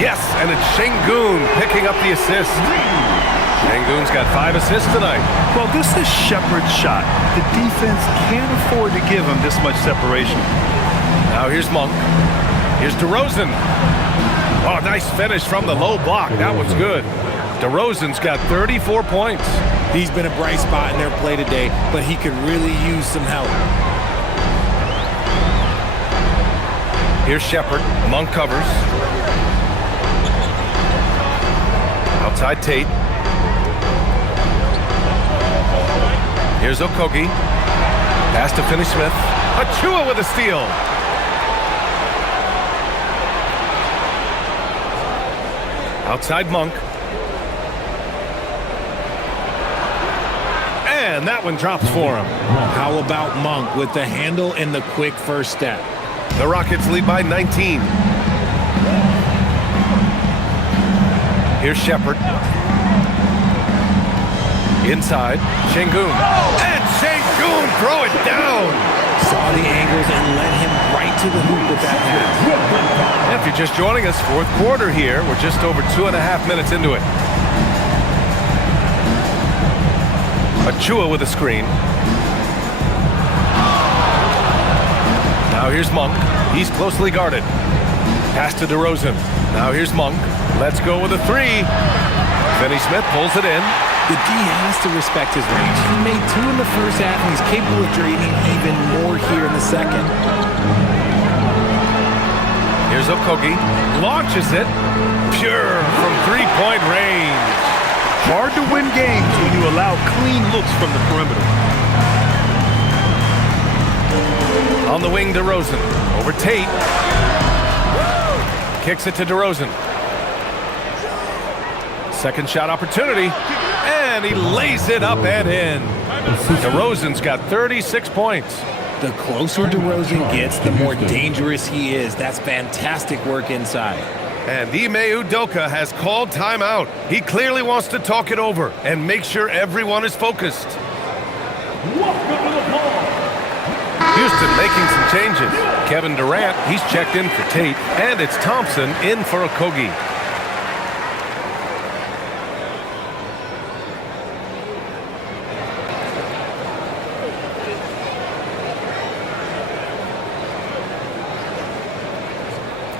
Yes, and it's Şengün picking up the assist. Şengün's got 5 assists tonight. Well, this is Shepherd's shot. The defense can't afford to give him this much separation. Now here's Monk. Here's DeRozan. Oh, nice finish from the low block. That was good. DeRozan's got 34 points. He's been a bright spot in their play today, but he could really use some help. Here's Shepherd. Monk covers. Outside Tate. Here's Okogie. Pass to Finney-Smith. Achua with a steal. Outside Monk. And that one drops for him. How about Monk with the handle and the quick first step? The Rockets lead by 19. Here's Shepherd. Inside, Şengün. And Şengün throw it down. Saw the angles and led him right to the hoop with that pass. If you're just joining us, fourth quarter here. We're just over 2.5 minutes into it. Achua with a screen. Now here's Monk. He's closely guarded. Pass to DeRozan. Now here's Monk. Let's go with a three. Finney-Smith pulls it in. The D has to respect his range. He made 2 in the first half, and he's capable of draining even more here in the second. Here's Okogie. Launches it. Pure from three-point range. Hard to win games when you allow clean looks from the perimeter. On the wing, DeRozan. Over Tate. Kicks it to DeRozan. Second shot opportunity. And he lays it up and in. DeRozan's got 36 points. The closer DeRozan gets, the more dangerous he is. That's fantastic work inside. And Ime Udoka has called timeout. He clearly wants to talk it over and make sure everyone is focused. Houston making some changes. Kevin Durant, he's checked in for Tate. And it's Thompson in for Okogie.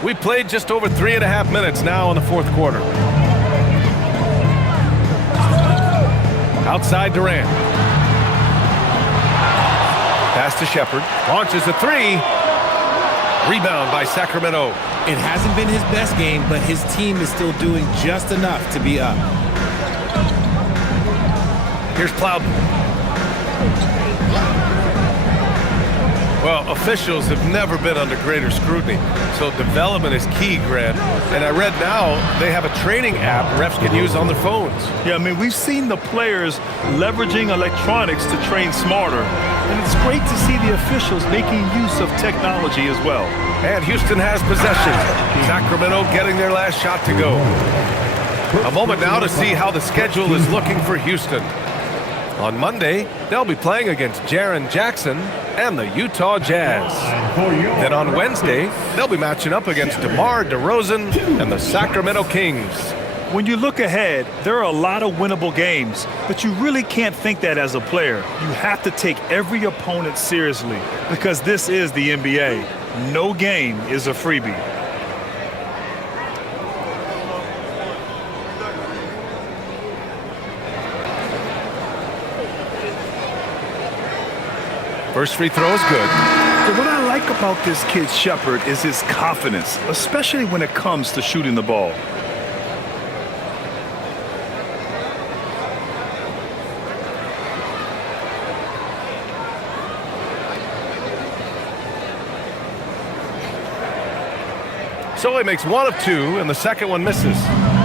We played just over 3.5 minutes now in the fourth quarter. Outside Durant. Pass to Shepherd. Launches a three. Rebound by Sacramento. It hasn't been his best game, but his team is still doing just enough to be up. Here's Plowden. Well, officials have never been under greater scrutiny, so development is key, Grant. And I read now they have a training app refs can use on their phones. Yeah, I mean, we've seen the players leveraging electronics to train smarter, and it's great to see the officials making use of technology as well. And Houston has possession. Sacramento getting their last shot to go. A moment now to see how the schedule is looking for Houston. On Monday, they'll be playing against Jaren Jackson and the Utah Jazz. Then on Wednesday, they'll be matching up against DeMar DeRozan and the Sacramento Kings. When you look ahead, there are a lot of winnable games, but you really can't think that as a player. You have to take every opponent seriously because this is the NBA. No game is a freebie. First free throw is good. But what I like about this kid Shepherd is his confidence, especially when it comes to shooting the ball. So he makes 1 of 2, and the second one misses.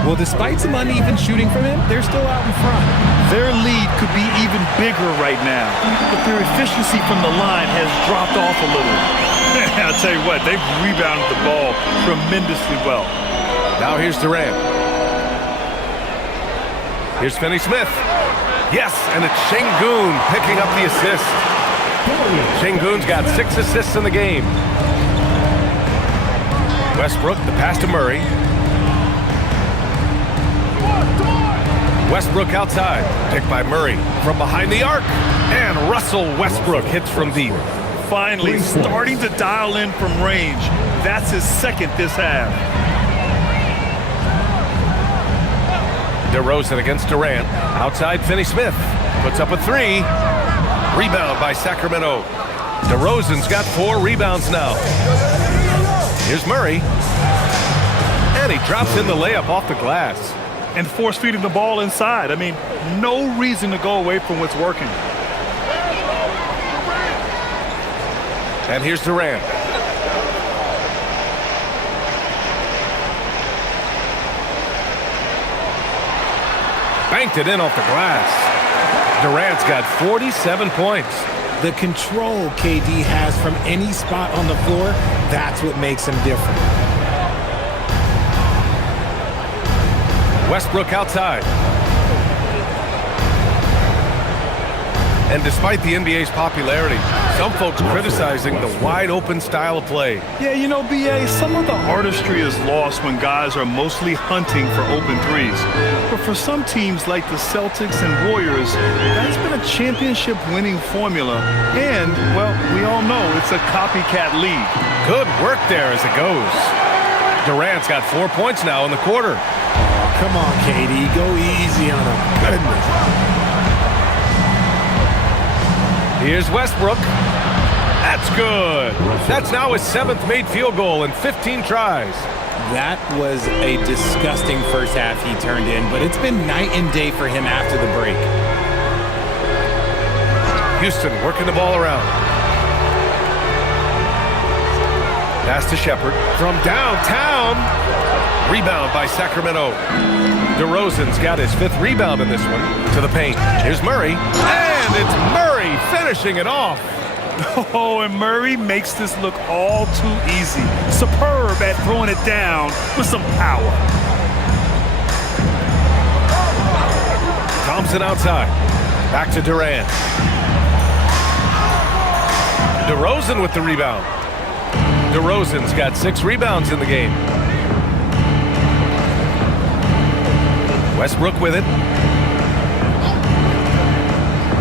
Well, despite some uneven shooting from him, they're still out in front. Their lead could be even bigger right now, but their efficiency from the line has dropped off a little. I'll tell you what, they've rebounded the ball tremendously well. Now here's Durant. Here's Finney-Smith. Yes, and it's Şengün picking up the assist. Şengün's got 6 assists in the game. Westbrook, the pass to Murray. Westbrook outside, picked by Murray from behind the arc. And Russell Westbrook hits from deep. Finally, starting to dial in from range. That's his second this half. DeRozan against Durant. Outside, Finney-Smith puts up a 3. Rebound by Sacramento. DeRozan's got 4 rebounds now. Here's Murray. And he drops in the layup off the glass. And force-feeding the ball inside. I mean, no reason to go away from what's working. And here's Durant. Banked it in off the glass. Durant's got 47 points. The control KD has from any spot on the floor, that's what makes him different. Westbrook outside. And despite the NBA's popularity, some folks criticizing the wide-open style of play. Yeah, you know, BA, some of the artistry is lost when guys are mostly hunting for open threes. But for some teams like the Celtics and Warriors, that's been a championship-winning formula. And, well, we all know it's a copycat league. Good work there as it goes. Durant's got 4 points now in the quarter. Oh, come on, KD. Go easy on him. Goodness. Here's Westbrook. That's good. That's now his 7th made field goal in 15 tries. That was a disgusting first half he turned in, but it's been night and day for him after the break. Houston working the ball around. Pass to Shepherd from downtown. Rebound by Sacramento. DeRozan's got his 5th rebound in this one. To the paint. Here's Murray. And it's Murray finishing it off. Oh, and Murray makes this look all too easy. Superb at throwing it down with some power. Thompson outside. Back to Durant. DeRozan with the rebound. DeRozan's got 6 rebounds in the game. Westbrook with it.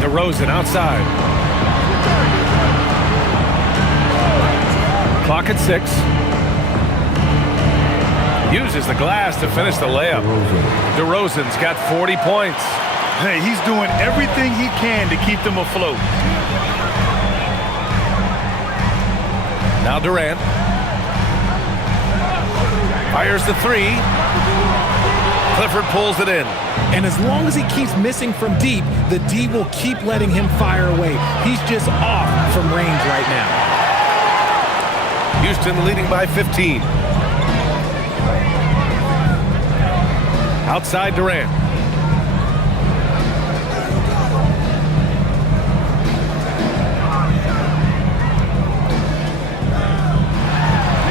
DeRozan outside. Clock at 6. Uses the glass to finish the layup. DeRozan's got 40 points. Hey, he's doing everything he can to keep them afloat. Now Durant. Fires the 3. Clifford pulls it in. And as long as he keeps missing from deep, the D will keep letting him fire away. He's just off from range right now. Houston leading by 15. Outside Durant.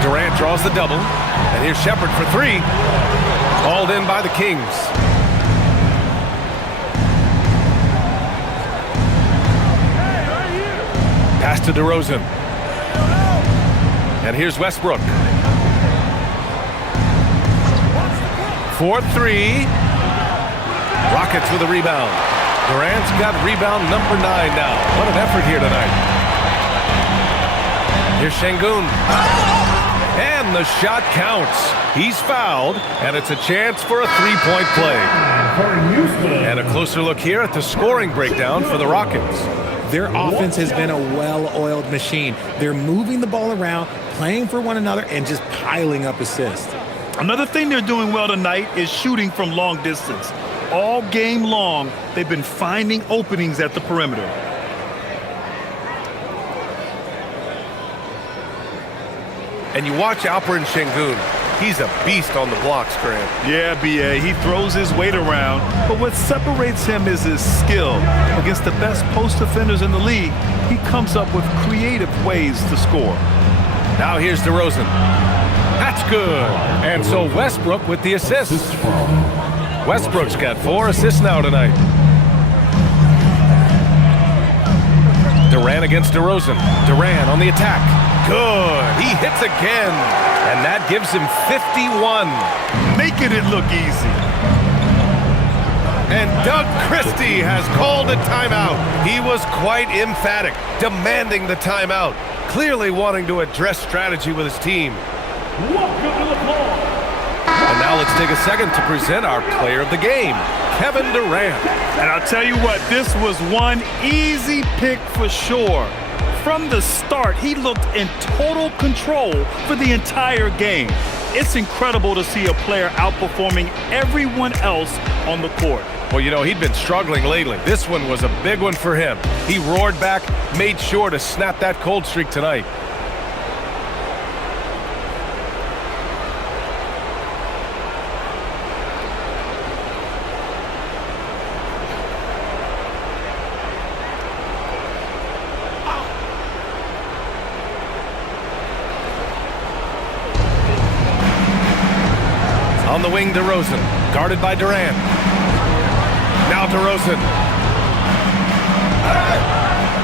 Durant draws the double. And here's Shepherd for 3. Hauled in by the Kings. Pass to DeRozan. And here's Westbrook. 4-3. Rockets with a rebound. Durant's got rebound number 9 now. What an effort here tonight. Here's Şengün. And the shot counts. He's fouled, and it's a chance for a 3-point play. And a closer look here at the scoring breakdown for the Rockets. Their offense has been a well-oiled machine. They're moving the ball around, playing for one another, and just piling up assists. Another thing they're doing well tonight is shooting from long distance. All game long, they've been finding openings at the perimeter. And you watch Alperen Şengün. He's a beast on the blocks, Grant. Yeah, B.A., he throws his weight around, but what separates him is his skill. Against the best post defenders in the league, he comes up with creative ways to score. Now here's DeRozan. That's good. And so Westbrook with the assist. Westbrook's got 4 assists now tonight. Durant against DeRozan. Durant on the attack. Good. He hits again. And that gives him 51. Making it look easy. And Doug Christie has called a timeout. He was quite emphatic, demanding the timeout, clearly wanting to address strategy with his team. And now let's take a second to present our player of the game, Kevin Durant. And I'll tell you what, this was one easy pick for sure. From the start, he looked in total control for the entire game. It's incredible to see a player outperforming everyone else on the court. Well, you know, he'd been struggling lately. This one was a big one for him. He roared back, made sure to snap that cold streak tonight. On the wing, DeRozan, guarded by Durant. Now DeRozan.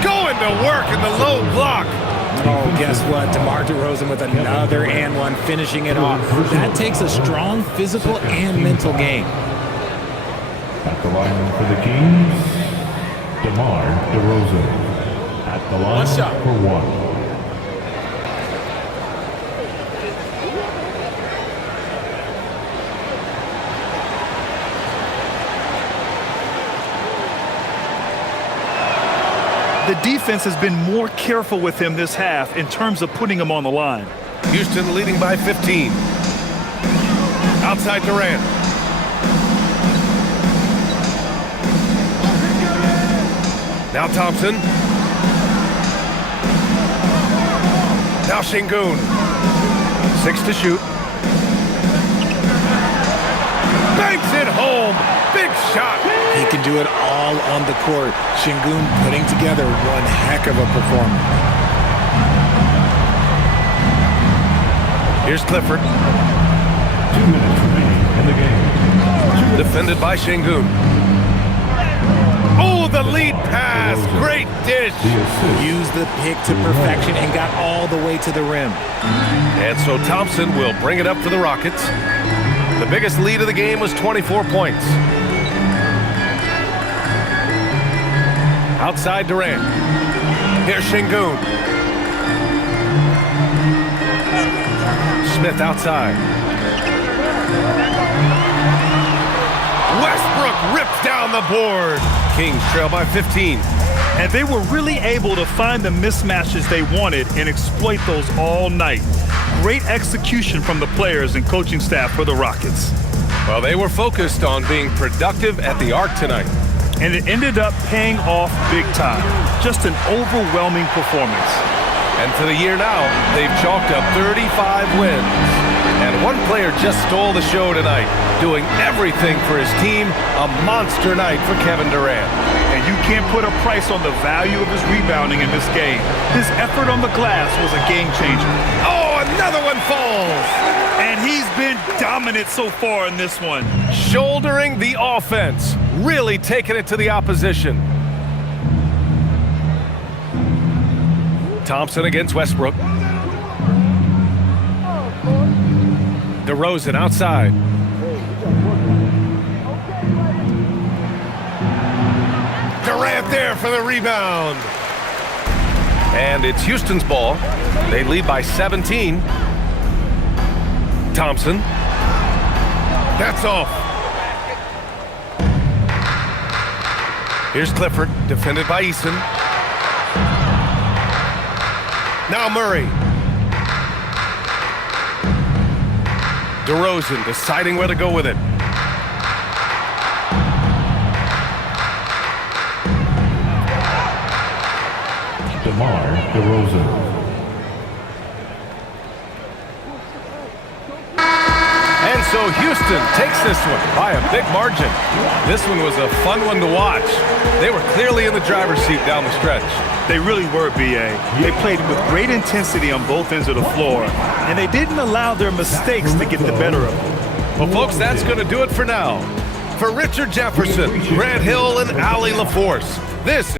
Going to work in the low block. Oh, guess what? DeMar DeRozan with another and one, finishing it off. That takes a strong physical and mental game. At the line for the Kings, DeMar DeRozan. At the line for 1. The defense has been more careful with him this half in terms of putting him on the line. Houston leading by 15. Outside Durant. Now Thompson. Now Şengün. 6 to shoot. Banks it home. Big shot. He can do it all on the court. Şengün putting together one heck of a performance. Here's Clifford. 2 minutes remaining in the game. Defended by Şengün. Oh, the lead pass. Great dish. Used the pick to perfection and got all the way to the rim. And so Thompson will bring it up for the Rockets. The biggest lead of the game was 24 points. Outside Durant. Here's Şengün. Smith outside. Westbrook rips down the board. Kings trail by 15. And they were really able to find the mismatches they wanted and exploit those all night. Great execution from the players and coaching staff for the Rockets. Well, they were focused on being productive at the arc tonight. And it ended up paying off big time. Just an overwhelming performance. And for the year now, they've chalked up 35 wins. And one player just stole the show tonight, doing everything for his team. A monster night for Kevin Durant. And you can't put a price on the value of his rebounding in this game. His effort on the glass was a game changer. Oh, another one falls. And he's been dominant so far in this one. Shouldering the offense, really taking it to the opposition. Thompson against Westbrook. DeRozan outside. Durant there for the rebound. And it's Houston's ball. They lead by 17. Thompson. That's off. Here's Clifford, defended by Eason. Now Murray. DeRozan deciding where to go with it. DeMar DeRozan. so Houston takes this one by a big margin. This one was a fun one to watch. They were clearly in the driver's seat down the stretch. They really were, B.A. They played with great intensity on both ends of the floor, and they didn't allow their mistakes to get the better of them. Well, folks, that's going to do it for now. For Richard Jefferson, Grant Hill, and Allie LaForce, this